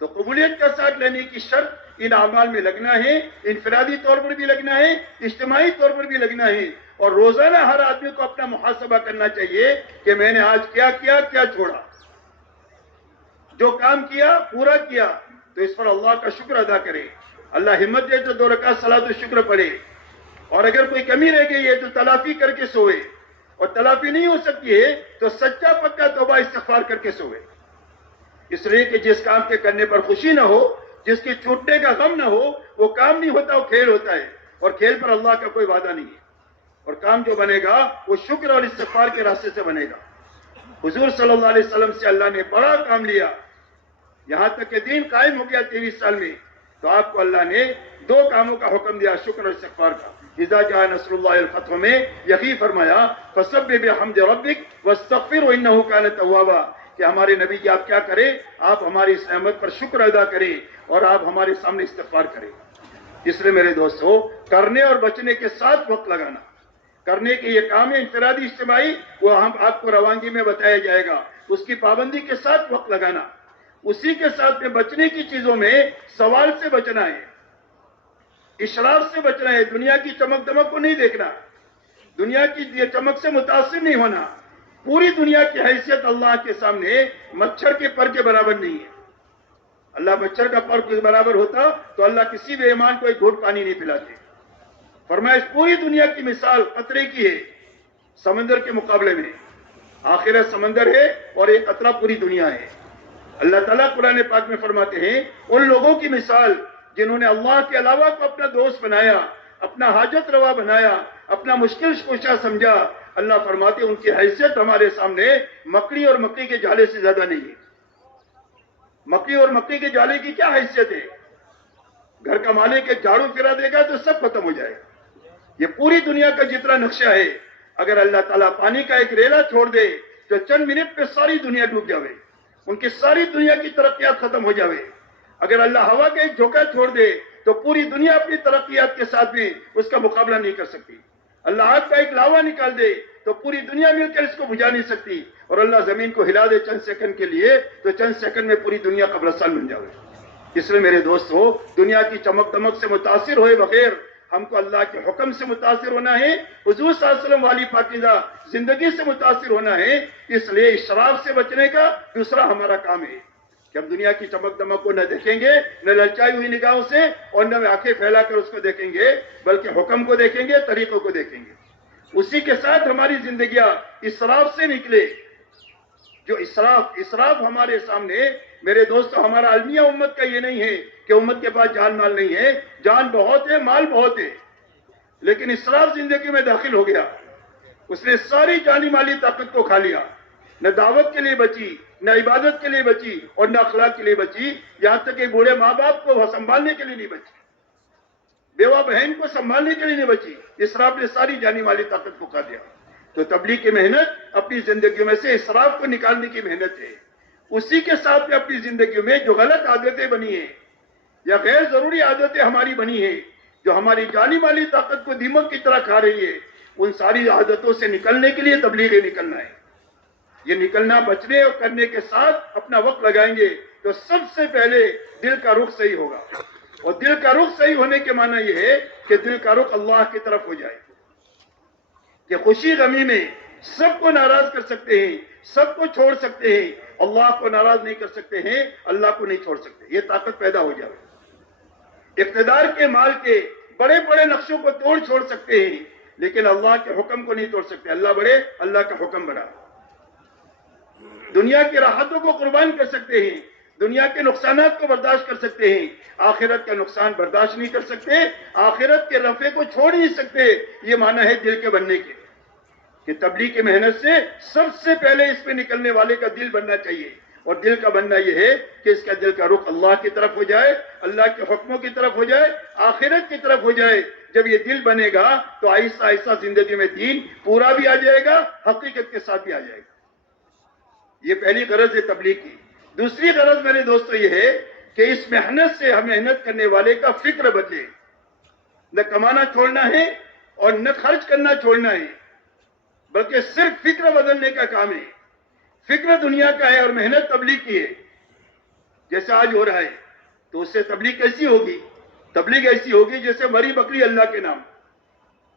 تو قبولیت کے ساتھ لینے کی شرط ان اعمال میں لگنا ہے، انفرادی طور پر بھی لگنا ہے، اجتماعی طور پر بھی لگنا ہے، اور روزانہ ہر آدمی کو اپنا محاسبہ کرنا چاہیے کہ میں نے آج کیا کیا، کیا چھوڑا۔ جو کام کیا پورا کیا تو اس پر اللہ کا شکر ادا کرے، اللہ ہمت دے تو 2 رکعت صلاۃ الشکر پڑھے، اور اگر کوئی کمی رہ گئی ہے تو تلافی کر کے سوئے، اور تلافی نہیں ہو سکتی ہے تو سچا پکا توبہ استغفار کر کے سوئے۔ اس لیے کہ جس کام کے کرنے پر خوشی نہ ہو، جس کے چھوٹنے کا غم نہ ہو، وہ کام نہیں ہوتا، وہ کھیل ہوتا ہے، اور کھیل پر اللہ کا کوئی وعدہ نہیں ہے۔ اور کام جو بنے گا وہ شکر اور استغفار کے راستے سے بنے گا۔ حضور صلی اللہ علیہ وسلم سے اللہ نے بڑا کام لیا، یہاں تک کہ دین قائم ہو گیا 23 سال میں، تو آپ کو اللہ نے 2 کاموں کا حکم دیا، شکر اور استغفار کا۔ اذا جاء نصر اللہ الفتح میں یہی فرمایا فسبح بحمد ربک واستغفرہ انہ کان توابا، کہ ہمارے نبی جی آپ کیا کریں، آپ ہماری اس نعمت پر شکر ادا کریں اور آپ ہمارے سامنے استغفار کریں۔ اس لیے میرے دوستو، کرنے اور بچنے کے ساتھ وقت لگانا، کرنے کے یہ کام ہے انفرادی اجتماعی، وہ ہم آپ کو روانگی میں بتایا جائے گا، اس کی پابندی کے ساتھ وقت لگانا، اسی کے ساتھ میں بچنے کی چیزوں میں سوال سے بچنا ہے، اشراف سے بچنا ہے، دنیا کی چمک دمک کو نہیں دیکھنا، دنیا کی چمک سے متاثر نہیں ہونا۔ پوری دنیا کی حیثیت اللہ کے سامنے مچھر کے پر کے برابر نہیں ہے۔ اللہ مچھر کا پر کے برابر ہوتا تو اللہ کسی بے ایمان کو ایک گھونٹ پانی نہیں پلاتے۔ فرمایا اس پوری دنیا کی مثال قطرے کی ہے سمندر کے مقابلے میں، آخرت سمندر ہے اور ایک قطرہ پوری دنیا ہے۔ اللہ تعالیٰ قرآن پاک میں فرماتے ہیں ان لوگوں کی مثال جنہوں نے اللہ کے علاوہ کو اپنا دوست بنایا، اپنا حاجت روا بنایا، اپنا مشکل کوشا سمجھا، اللہ فرماتے ہیں ان کی حیثیت ہمارے سامنے مکڑی اور مکڑی کے جالے سے زیادہ نہیں ہے۔ مکڑی اور مکڑی کے جالے کی کیا حیثیت ہے؟ گھر کا مالک ایک جھاڑو پھرا دے گا تو سب ختم ہو جائے گا۔ یہ پوری دنیا کا جتنا نقشہ ہے، اگر اللہ تعالیٰ پانی کا ایک ریلا چھوڑ دے تو چند منٹ پہ ساری دنیا ڈوب جاوے، ان کی ساری دنیا کی ترقیات ختم ہو جاوے۔ اگر اللہ ہوا کا ایک جھونکا چھوڑ دے تو پوری دنیا اپنی ترقیات کے ساتھ بھی اس کا مقابلہ نہیں کر سکتی۔ اللہ آگ کا ایک لاوا نکال دے تو پوری دنیا مل کر اس کو بجھا نہیں سکتی، اور اللہ زمین کو ہلا دے چند سیکنڈ کے لیے تو چند سیکنڈ میں پوری دنیا قبرستان بن جاوے۔ اس لیے میرے دوستو، دنیا کی چمک دمک سے متاثر ہوئے بغیر ہم کو اللہ کے حکم سے متاثر ہونا ہے، حضور صلی اللہ علیہ وسلم والی پاکیزہ زندگی سے متاثر ہونا ہے۔ اس لیے اسراف سے بچنے کا دوسرا ہمارا کام ہے کہ ہم دنیا کی چمک دمک کو نہ دیکھیں گے، نہ للچائی ہوئی نگاہوں سے، اور نہ آنکھیں پھیلا کر اس کو دیکھیں گے، بلکہ حکم کو دیکھیں گے، طریقوں کو دیکھیں گے۔ اسی کے ساتھ ہماری زندگیاں اسراف سے نکلے۔ جو اسراف ہمارے سامنے، میرے دوستو، ہمارا المیہ امت کا یہ نہیں ہے کہ امت کے پاس جان مال نہیں ہے، جان بہت ہے، مال بہت ہے، لیکن اسراف زندگی میں داخل ہو گیا، اس نے ساری جانی مالی طاقت کو کھا لیا، نہ دعوت کے لیے بچی، نہ عبادت کے لیے بچی، اور نہ اخلاق کے لیے بچی، یہاں تک کہ بوڑھے ماں باپ کو سنبھالنے کے لیے نہیں بچی، بیوہ بہن کو سنبھالنے کے لیے نہیں بچی۔ اسراف نے ساری جانی مالی طاقت کو کھا دیا۔ تو تبلیغ کی محنت اپنی زندگیوں میں سے اسراف کو نکالنے کی محنت ہے۔ اسی کے ساتھ میں اپنی زندگیوں میں جو غلط عادتیں بنی ہیں یا غیر ضروری عادتیں ہماری بنی ہیں، جو ہماری جانی مالی طاقت کو دیمک کی طرح کھا رہی ہے، ان ساری عادتوں سے نکلنے کے لیے تبلیغ نکلنا ہے۔ یہ نکلنا بچنے اور کرنے کے ساتھ اپنا وقت لگائیں گے تو سب سے پہلے دل کا رخ صحیح ہوگا، اور دل کا رخ صحیح ہونے کے معنی یہ ہے کہ دل کا رخ اللہ کی طرف ہو جائے، کہ خوشی غمی میں سب کو ناراض کر سکتے ہیں، سب کو چھوڑ سکتے ہیں، اللہ کو ناراض نہیں کر سکتے ہیں، اللہ کو نہیں چھوڑ سکتے، یہ طاقت پیدا ہو جائے۔ اقتدار کے مال کے بڑے بڑے نقشوں کو توڑ چھوڑ سکتے ہیں، لیکن اللہ کے حکم کو نہیں توڑ سکتے۔ اللہ بڑے، اللہ کا حکم بڑا۔ دنیا کی راحتوں کو قربان کر سکتے ہیں، دنیا کے نقصانات کو برداشت کر سکتے ہیں، آخرت کا نقصان برداشت نہیں کر سکتے، آخرت کے نفع کو چھوڑ نہیں سکتے۔ یہ معنی ہے دل کے بننے کے، کہ تبلیغ کی محنت سے سب سے پہلے اس میں نکلنے والے کا دل بننا چاہیے، اور دل کا بننا یہ ہے کہ اس کا دل کا رخ اللہ کی طرف ہو جائے، اللہ کے حکموں کی طرف ہو جائے، آخرت کی طرف ہو جائے۔ جب یہ دل بنے گا تو آہستہ آہستہ زندگی میں دین پورا بھی آ جائے گا، حقیقت کے ساتھ بھی آ جائے گا۔ یہ پہلی غرض ہے تبلیغ کی۔ دوسری غرض میرے دوستو یہ ہے کہ اس محنت سے ہم محنت کرنے والے کا فکر بدلے، نہ کمانا چھوڑنا ہے اور نہ خرچ کرنا چھوڑنا ہے، بلکہ صرف فکر بدلنے کا کام ہے۔ فکر دنیا کا ہے اور محنت تبلیغ کی ہے، جیسے آج ہو رہا ہے۔ تو اس سے تبلیغ کیسی ہوگی؟ تبلیغ ایسی ہوگی جیسے مری بکری اللہ کے نام۔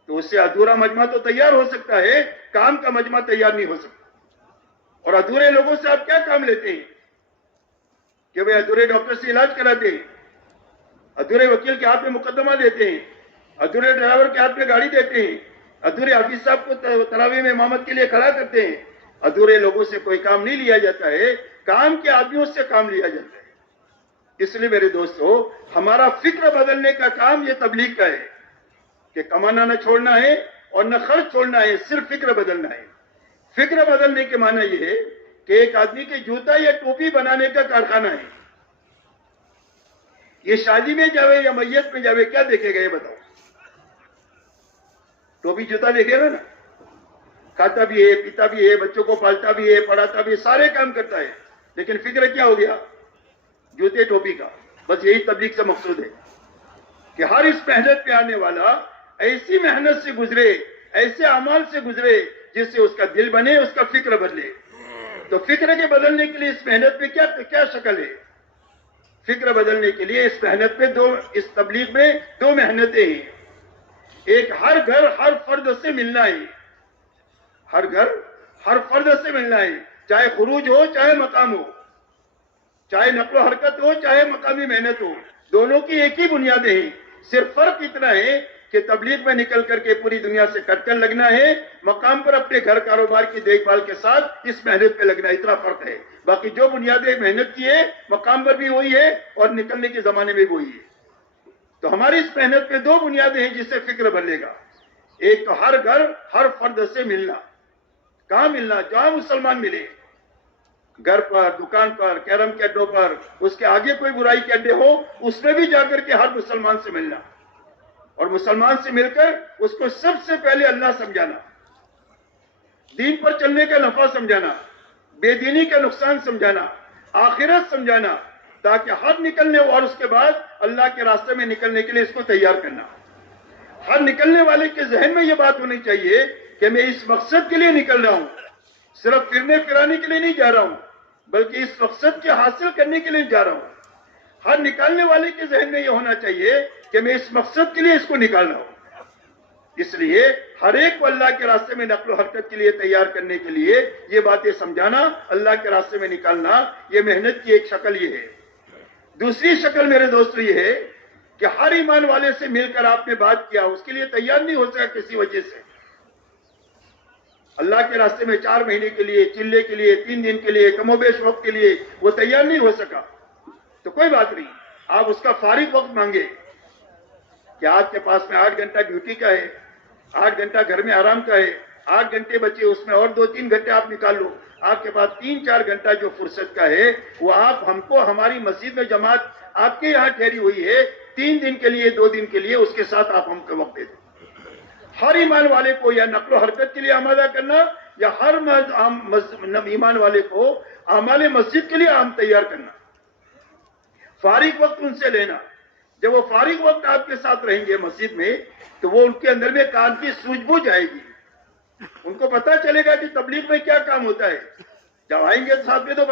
تو اس سے ادھورا مجمع تو تیار ہو سکتا ہے، کام کا مجمع تیار نہیں ہو سکتا۔ اور ادھورے لوگوں سے آپ کیا کام لیتے ہیں کہ وہ ادھورے ڈاکٹر سے علاج کراتے ہیں، ادھورے وکیل کے ہاتھ میں مقدمہ دیتے ہیں، ادھورے ڈرائیور کے ہاتھ میں گاڑی دیتے ہیں، ادھورے حافظ صاحب کو تراویح میں امامت کے لیے کھڑا کرتے ہیں۔ ادھورے لوگوں سے کوئی کام نہیں لیا جاتا ہے، کام کے آدمیوں سے کام لیا جاتا ہے۔ اس لیے میرے دوستو، ہمارا فکر بدلنے کا کام یہ تبلیغ کا ہے کہ کمانا نہ چھوڑنا ہے اور نہ خرچ چھوڑنا ہے، صرف فکر بدلنا ہے۔ فکر بدلنے کے معنی یہ ہے کہ ایک آدمی کے جوتا یا ٹوپی بنانے کا کارخانہ ہے۔ یہ شادی میں جاوے یا میت میں جاوے کیا دیکھے گا یہ بتاؤ؟ ٹوپی جوتا دیکھے گا نا؟ کھاتا بھی ہے، پیتا بھی ہے، بچوں کو پالتا بھی ہے، پڑھاتا بھی ہے، سارے کام کرتا ہے، لیکن فکر کیا ہو گیا؟ جوتے ٹوپی کا۔ بس یہی تبلیغ سے مقصود ہے کہ ہر اس محنت پہ آنے والا ایسی محنت سے گزرے، ایسے اعمال سے گزرے جس سے اس کا دل بنے، اس کا فکر بدلے۔ تو فکر کے بدلنے کے لیے اس محنت میں کیا شکل ہے؟ فکر بدلنے کے لیے اس محنت میں اس تبلیغ میں دو محنتیں ہیں۔ ایک ہر گھر ہر فرد سے ملنا ہے، ہر گھر ہر فرد سے ملنا ہے، چاہے خروج ہو چاہے مقام ہو، چاہے نقل و حرکت ہو چاہے مقامی محنت ہو، دونوں کی ایک ہی بنیادیں ہیں۔ صرف فرق اتنا ہے کہ تبلیغ میں نکل کر کے پوری دنیا سے کٹکن لگنا ہے، مقام پر اپنے گھر کاروبار کی دیکھ بھال کے ساتھ اس محنت پہ لگنا ہے، اتنا فرق ہے۔ باقی جو بنیادیں محنت کی ہے مقام پر بھی وہی ہے اور نکلنے کے زمانے میں بھی وہی ہے۔ تو ہماری اس محنت پہ دو بنیادیں ہیں جس سے فکر بدلے گا۔ ایک تو ہر گھر ہر فرد سے ملنا۔ کہاں ملنا؟ جہاں مسلمان ملے، گھر پر، دکان پر، کیرم کے اڈوں پر، اس کے آگے کوئی برائی کے اڈے ہو اس میں بھی جا کر کے ہر مسلمان سے ملنا، اور مسلمان سے مل کر اس کو سب سے پہلے اللہ سمجھانا، دین پر چلنے کا نفع سمجھانا، بے دینی کا نقصان سمجھانا، آخرت سمجھانا، تاکہ ہر نکلنے اور اس کے بعد اللہ کے راستے میں نکلنے کے لیے اس کو تیار کرنا۔ ہر نکلنے والے کے ذہن میں یہ بات ہونی چاہیے کہ میں اس مقصد کے لیے نکل رہا ہوں، صرف پھرنے پھرانے کے لیے نہیں جا رہا ہوں، بلکہ اس مقصد کے حاصل کرنے کے لیے جا رہا ہوں۔ ہر نکالنے والے کے ذہن میں یہ ہونا چاہیے کہ میں اس مقصد کے لیے اس کو نکال رہا ہوں۔ اس لیے ہر ایک کو اللہ کے راستے میں نقل و حرکت کے لیے تیار کرنے کے لیے یہ باتیں سمجھانا، اللہ کے راستے میں نکالنا، یہ محنت کی ایک شکل یہ ہے۔ دوسری شکل میرے دوستو یہ ہے کہ ہر ایمان والے سے مل کر آپ نے بات کیا، اس کے لیے تیار نہیں ہو سکا کسی وجہ سے، اللہ کے راستے میں 4 مہینے کے لیے، چلے کے لیے، 3 دن کے لیے، کم و بیش وقت کے لیے وہ تیار نہیں ہو سکا، تو کوئی بات نہیں، آپ اس کا فارغ وقت مانگے کہ آپ کے پاس میں 8 گھنٹہ ڈیوٹی کا ہے، 8 گھنٹہ گھر میں آرام کا ہے، 8 گھنٹے بچے، اس میں اور 2-3 گھنٹے آپ نکال لو، آپ کے پاس 3-4 گھنٹہ جو فرصت کا ہے وہ آپ ہم کو ہماری مسجد میں جماعت آپ کے یہاں ٹھہری ہوئی ہے 3 دن کے لیے، 2 دن کے لیے، اس کے ساتھ آپ ہم کو وقت دے دیں۔ ہر ایمان والے کو یا نقل و حرکت کے لیے آمادہ کرنا، یا ہر ایمان والے کو اعمال مسجد کے لیے عام تیار کرنا، فارغ وقت ان سے لینا۔ جب وہ فارغ وقت آپ کے ساتھ رہیں گے مسجد میں تو وہ ان کے اندر میں کام کی سوجھ بوجھ آئے گی، ان کو پتہ چلے گا کہ تبلیغ میں کیا کام ہوتا ہے۔ جب آئیں گے ساتھ میں تو